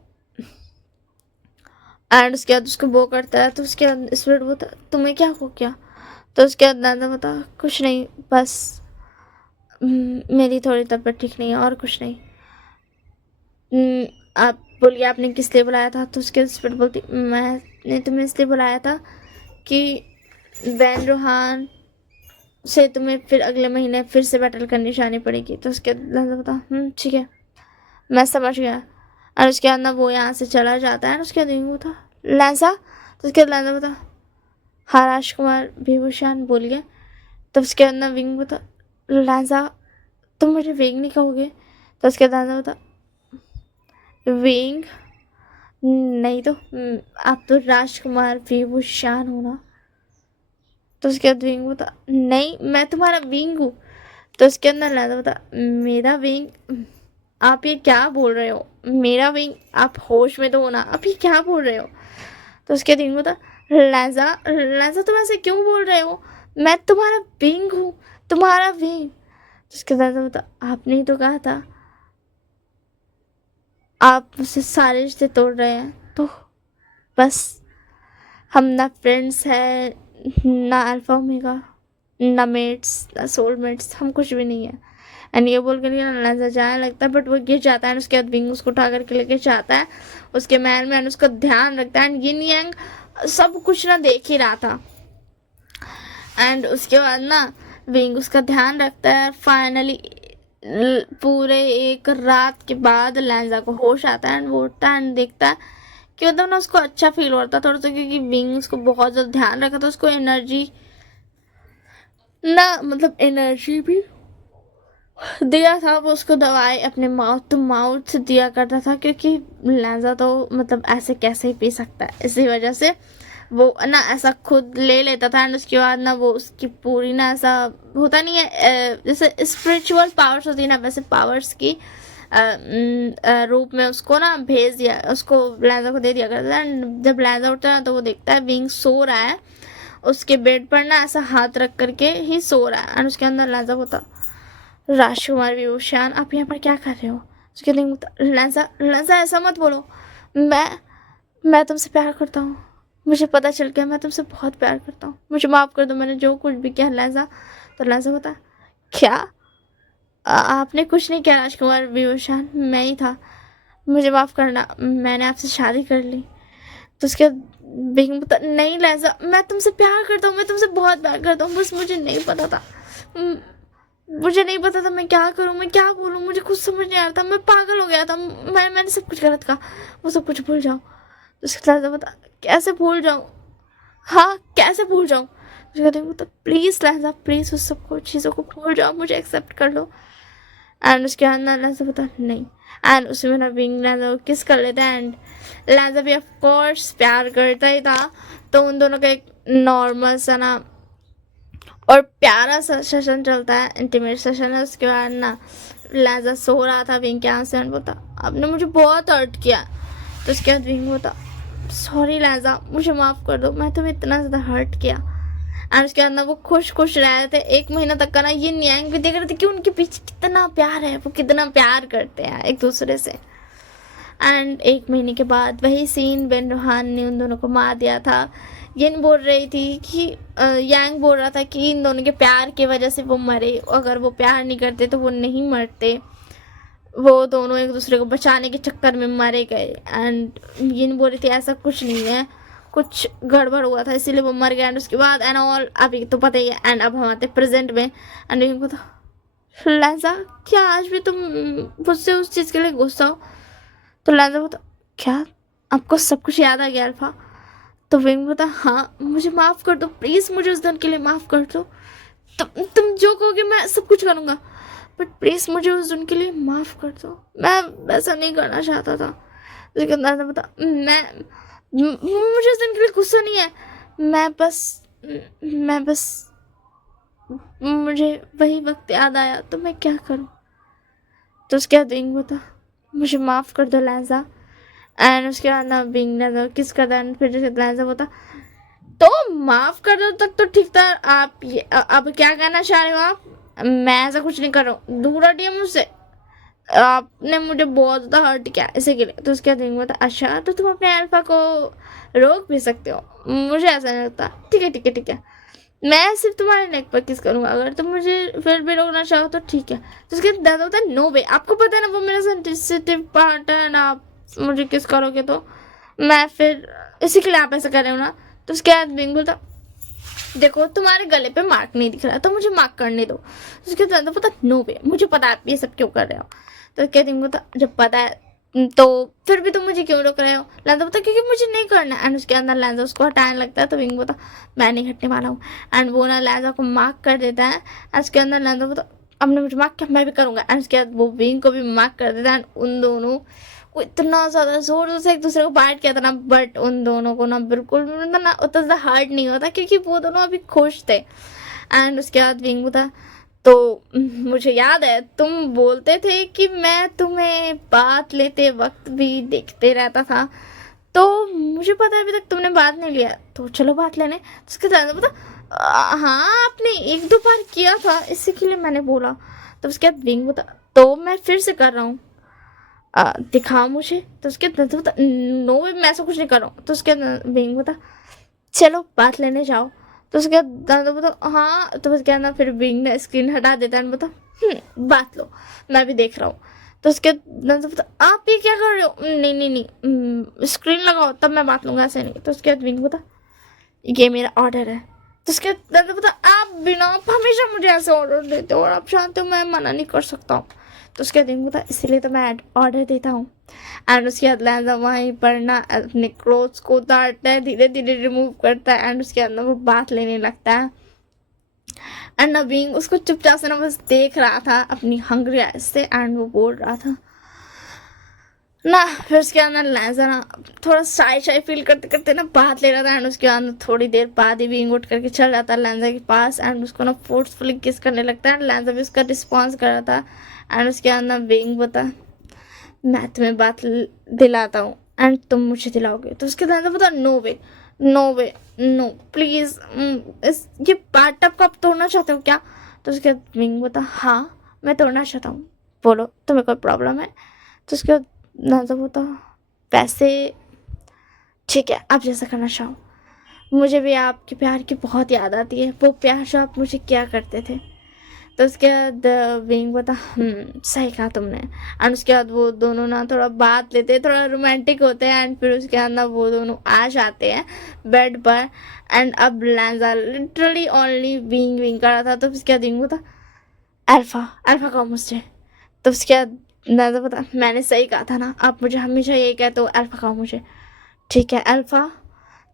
And उसके बाद उसको वो करता है तो उसके बाद स्पिरिट बोलता तुम्हें क्या हो गया? तो उसके बाद दादा बता कुछ नहीं, बस मेरी थोड़ी तबीयत ठीक नहीं है और कुछ नहीं। आप बोलिए आपने किस लिए बुलाया था? तो उसके स्पिरिट बोलती मैंने तुम्हें इसलिए बुलाया था कि वैन रोहान से तुम्हें फिर अगले महीने फिर से बैटल करनी जानी पड़ेगी। तो उसके दादा बता ठीक है मैं समझ गया। और उसके बाद ना वो यहाँ से चला जाता है। उसके बाद वो था लैंसा। तो उसके बाद लैंसा बता हाँ राजकुमार विभूषण बोलिए। तो उसके बाद ना विंग बता लैंसा तुम मुझे विंग नहीं कहोगे? तो उसके बाद लैंसा बता विंग नहीं तो आप तो राजकुमार विभूषण हो ना? तो उसके बाद विंग बता नहीं मैं तुम्हारा विंग हूँ। तो उसके अंदर लैंसा बता मेरा विंग? आप ये क्या बोल रहे हो? मेरा विंग? आप होश में तो हो ना, आप ये क्या बोल रहे हो? तो उसके दिन को था लैंसा तुम ऐसे क्यों बोल रहे हो? मैं तुम्हारा विंग हूँ, तुम्हारा विंग। तो उसके बाद बता आपने ही तो कहा था आप मुझसे सारे रिश्ते तोड़ रहे हैं, तो बस हम ना फ्रेंड्स हैं ना अल्फा ओमेगा ना मेट्स ना सोलमेट्स, हम कुछ भी नहीं है। एंड ये बोल करके लैंसा जाने लगता है बट वो गिर जाता है एंड उसके बाद विंग उसको उठा करके लेके जाता है उसके महल में एंड उसका ध्यान रखता है एंड यिन यांग सब कुछ ना देख ही रहा था। एंड उसके बाद ना विंग उसका ध्यान रखता है। फाइनली पूरे एक रात के बाद लैंजा को होश आता है एंड वो उठता है एंड देखता है कि मतलब ना उसको अच्छा फील हो रहा था थोड़ा सा, क्योंकि विंग उसको बहुत ज़्यादा ध्यान रखा था, उसको एनर्जी ना मतलब एनर्जी भी दिया था। वो उसको दवाई अपने माउथ टू माउथ दिया करता था, क्योंकि लैंजा तो मतलब ऐसे कैसे ही पी सकता है, इसी वजह से वो ना ऐसा खुद ले लेता था। एंड उसके बाद ना वो उसकी पूरी ना ऐसा होता नहीं है जैसे स्पिरिचुअल पावर्स होती है ना, वैसे पावर्स की रूप में उसको ना भेज दिया, उसको लैंजा को दे दिया करता था। एंड जब लैंजा उठता है तो वो देखता है विंग सो रहा है उसके बेड पर ना, ऐसा हाथ रख करके ही सो रहा है। एंड उसके अंदर लैंजा होता, राजकुमार विभूषण आप यहाँ पर क्या कर रहे हो? उसके दिन लैंजा लैंजा ऐसा मत बोलो, मैं तुमसे प्यार करता हूँ, मुझे पता चल गया, मैं तुमसे बहुत प्यार करता हूँ, मुझे माफ़ कर दो, मैंने जो कुछ भी किया लैंजा। तो लैंजा होता, क्या आपने कुछ नहीं किया राजकुमार विभूषण, मैं ही था, मुझे माफ़ करना, मैंने आपसे शादी कर ली। तो उसके बिंग बता, नहीं लैंजा मैं तुमसे प्यार करता हूँ, मैं तुमसे बहुत प्यार करता हूँ, बस मुझे नहीं पता था, मुझे नहीं पता था मैं क्या करूँ, मैं क्या बोलूँ, मुझे कुछ समझ नहीं आ रहा था, मैं पागल हो गया था, मैंने सब कुछ गलत कहा, वो सब कुछ भूल जाओ। तो उसके लैंजा बता, कैसे भूल जाऊँ? हाँ कैसे भूल जाऊँ? उसके कहते बता, प्लीज़ लैंजा प्लीज़ उस सब चीज़ों को भूल जाओ, मुझे एक्सेप्ट कर लो। एंड उसके बाद ना लैंजा बता नहीं। एंड उसमें ना विंग लैंजा को किस कर लेता है। एंड लैंजा भी ऑफ कोर्स प्यार करता ही था, तो उन दोनों का एक नॉर्मल सा ना और प्यारा सा सेशन चलता है, इंटीमेट सेशन है। उसके बाद ना लैंजा सो रहा था विंग के यहाँ से, एंड बोता आपने मुझे बहुत हर्ट किया। तो उसके बाद विंग बोता सॉरी लैंजा मुझे माफ़ कर दो, मैं तुम्हें इतना ज़्यादा हर्ट किया। एंड उसके बाद ना वो खुश खुश रहे थे 1 महीना तक का ना। ये न्यांग भी देख रहे थे कि उनके पीछे कितना प्यार है, वो कितना प्यार करते हैं एक दूसरे से। एंड 1 महीने के बाद वही सीन, बेन रोहान ने उन दोनों को मार दिया था। यिन बोल रही थी कि यांग बोल रहा था कि इन दोनों के प्यार की वजह से वो मरे, अगर वो प्यार नहीं करते तो वो नहीं मरते, वो दोनों एक दूसरे को बचाने के चक्कर में मारे गए। एंड यिन बोल रही थी ऐसा कुछ नहीं है, कुछ गड़बड़ हुआ था इसीलिए वो मर गया। एंड उसके बाद एंड ऑल अभी तो पता ही है। एंड अब हम आते प्रेजेंट में। एंड विंग को तो लैंजा क्या आज भी तुम मुझसे उस चीज़ के लिए गुस्सा हो? तो लैंजा बोता क्या आपको सब कुछ याद आ गया अल्फा? तो विंग बोता हाँ मुझे माफ़ कर दो प्लीज़, मुझे उस दिन के लिए माफ़ कर दो, तुम जो कहोगे मैं सब कुछ करूँगा, बट प्लीज़ मुझे उस दिन के लिए माफ़ कर दो, मैं वैसा नहीं करना चाहता था। लेकिन लैंजा बोता मुझे उस दिन के लिए गुस्सा नहीं है, मैं बस मुझे वही वक्त याद आया तो मैं क्या करूं। तो उसके बाद विंग बोता मुझे माफ़ कर दो लैंजा। एंड उसके बाद ना विंग लैंजा किस करता है। फिर जैसे लैंजा बोता तो माफ़ कर दो तक तो ठीक था, आप ये अब क्या कहना चाह रहे हो आप? मैं ऐसा कुछ नहीं कर रहा हूँ, दूर हटिए मुझसे, आपने मुझे बहुत ज़्यादा हर्ट किया इसी के लिए। तो उसके बाद विंग बोता अच्छा तो तुम अपने अल्फा को रोक भी सकते हो, मुझे ऐसा नहीं लगता। ठीक है ठीक है ठीक है, मैं सिर्फ तुम्हारे नेक पर किस करूँगा, अगर तुम मुझे फिर भी रोकना चाहो तो ठीक है। तो उसके बाद दादा होता है नो वे, आपको पता है ना वो मेरा सेंसिटिव पार्ट है ना, आप मुझे किस करोगे तो मैं फिर इसी के लिए आप ऐसा कर रहे हो ना। तो उसके बाद विंग बोलता देखो तुम्हारे गले पे मार्क नहीं दिख रहा तो मुझे मार्क करने दो। तो उसके बाद पता नो वे, मुझे पता है आप ये सब क्यों कर रहे हो। तो क्या विंग बोलता जब पता है तो फिर भी तुम मुझे क्यों रोक रहे हो? लैंजा बोलता क्योंकि मुझे नहीं करना। एंड उसके अंदर लैंजा उसको हटाने लगता है, तो विंग बोलता मैं नहीं हटने वाला हूँ। एंड वो ना लैंजा को मार्क कर देता है। एंड उसके अंदर लैंजा बोलता अब ने मुझे मार्क किया मैं भी करूँगा। एंड उसके बाद वो विंग को भी मार्क कर देता है। एंड उन दोनों को इतना ज़्यादा जोर से एक दूसरे को बाइट किया था ना, बट उन दोनों को ना बिल्कुल मतलब ना उतना ज़्यादा हार्ड नहीं होता क्योंकि वो दोनों अभी खुश थे। एंड उसके बाद विंग बोलता तो मुझे याद है तुम बोलते थे कि मैं तुम्हें बात लेते वक्त भी देखते रहता था, तो मुझे पता है अभी तक तुमने बात नहीं लिया, तो चलो बात लेने। तो उसके बाद पता हाँ आपने 1-2 बार किया था इसी के लिए मैंने बोला। तो उसके बाद विंग बता तो मैं फिर से कर रहा हूँ, दिखाओ मुझे। तो उसके बाद बता नो मैं ऐसा कुछ नहीं कर रहा हूँ। तो उसके बाद विंग बता चलो बात लेने जाओ। तो उसके बाद बता हाँ। तो बस क्या ना फिर विंग ने स्क्रीन हटा देता है, बता बात लो मैं भी देख रहा हूँ। तो उसके बाद बोलता आप ये क्या कर रहे हो, नहीं नहीं नहीं स्क्रीन लगाओ तब मैं बात लूँगा, ऐसे नहीं। तो उसके बाद विंग बोलता ये मेरा ऑर्डर है। तो उसके बाद बोलता आप बिना, आप हमेशा मुझे ऐसे ऑर्डर देते हो और आप जानते हो मैं मना नहीं कर सकता हूँ। तो उसके बाद विंग बोलता इसलिए तो मैं ऑर्डर देता हूँ। एंड उसके बाद लैंजा वहीं पर ना अपने क्लोथ्स को उतारता है, धीरे धीरे रिमूव करता है एंड उसके अंदर वो बात लेने लगता है। एंड ना बीइंग उसको चुपचाप से ना बस देख रहा था अपनी हंग्री आइज से एंड वो बोल रहा था ना। फिर उसके अंदर लैंजा ना थोड़ा शाई शाई फील करते करते ना बात ले रहा था एंड उसके अंदर थोड़ी देर बाद ही बीइंग उठ करके चल जाता है लैंजा के पास एंड उसको ना फोर्सफुली किस करने लगता है। लैंजा भी उसका रिस्पॉन्स कर रहा था एंड उसके अंदर बीइंग बता मैं तुम्हें बात दिलाता हूँ एंड तुम मुझे दिलाओगे। तो उसके लैंजा बता no way no way no please, ये बात टब कब तोड़ना चाहते हो क्या। तो उसके बाद विंग बता हाँ मैं तोड़ना चाहता हूँ, बोलो तुम्हें कोई प्रॉब्लम है। तो उसके बाद लैंजा बता वैसे ठीक है आप जैसा करना चाहो, मुझे भी आपके प्यार की बहुत याद आती है, वो प्यार जो आप मुझे क्या करते थे। तो उसके बाद विंग बता सही कहा तुमने। एंड उसके बाद वो दोनों ना थोड़ा बात लेते हैं, थोड़ा रोमांटिक होते हैं एंड फिर उसके बाद ना वो दोनों आ जाते हैं बेड पर। एंड अब लैंजा लिटरली ओनली विंग विंग कर रहा था। तो उसके बाद विंग बता अल्फा अल्फा कहो मुझसे। तो उसके बाद लैंजा बता मैंने सही कहा था ना, आप मुझे हमेशा यही कहते हो अल्फा कहो मुझे, ठीक है अल्फा।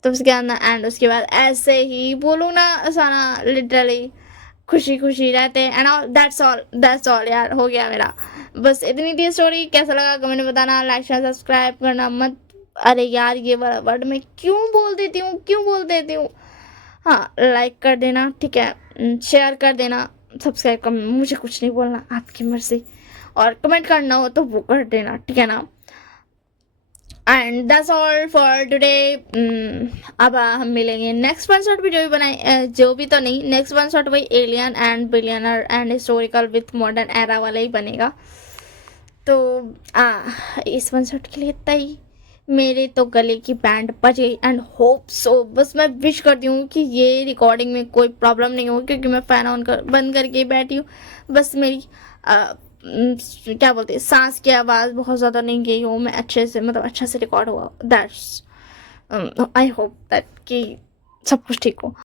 तो उसके बाद ना एंड उसके बाद ऐसे ही बोलूँ ना सारा लिटरली खुशी खुशी रहते हैं एंड दैट्स ऑल यार, हो गया मेरा। बस इतनी थी स्टोरी। कैसा लगा कमेंट में बताना, लाइक शेयर सब्सक्राइब करना मत। अरे यार ये वाला वर्ड मैं क्यों बोल देती हूँ। हाँ लाइक कर देना, ठीक है, शेयर कर देना, सब्सक्राइब कर, मुझे कुछ नहीं बोलना, आपकी मर्जी। और कमेंट करना हो तो वो कर देना, ठीक है ना। And that's all for today. अब हम मिलेंगे नेक्स्ट वन शॉट भी, जो भी बनाए जो भी तो नहीं, नेक्स्ट वन शॉट वही alien and billionaire and historical with modern era वाला ही बनेगा। तो इस वन शॉट के लिए इतना ही। मेरे तो गले की बैंड बजे एंड होप सो, बस मैं विश करती हूँ कि ये रिकॉर्डिंग में कोई प्रॉब्लम नहीं हो, क्योंकि मैं फ़ैन ऑन कर बंद करके बैठी हूँ। बस मेरी क्या बोलते हैं सांस की आवाज़ बहुत ज़्यादा नहीं गई हो, मैं अच्छे से मतलब अच्छा से रिकॉर्ड हुआ। दैट्स आई होप दैट कि सब कुछ ठीक हो।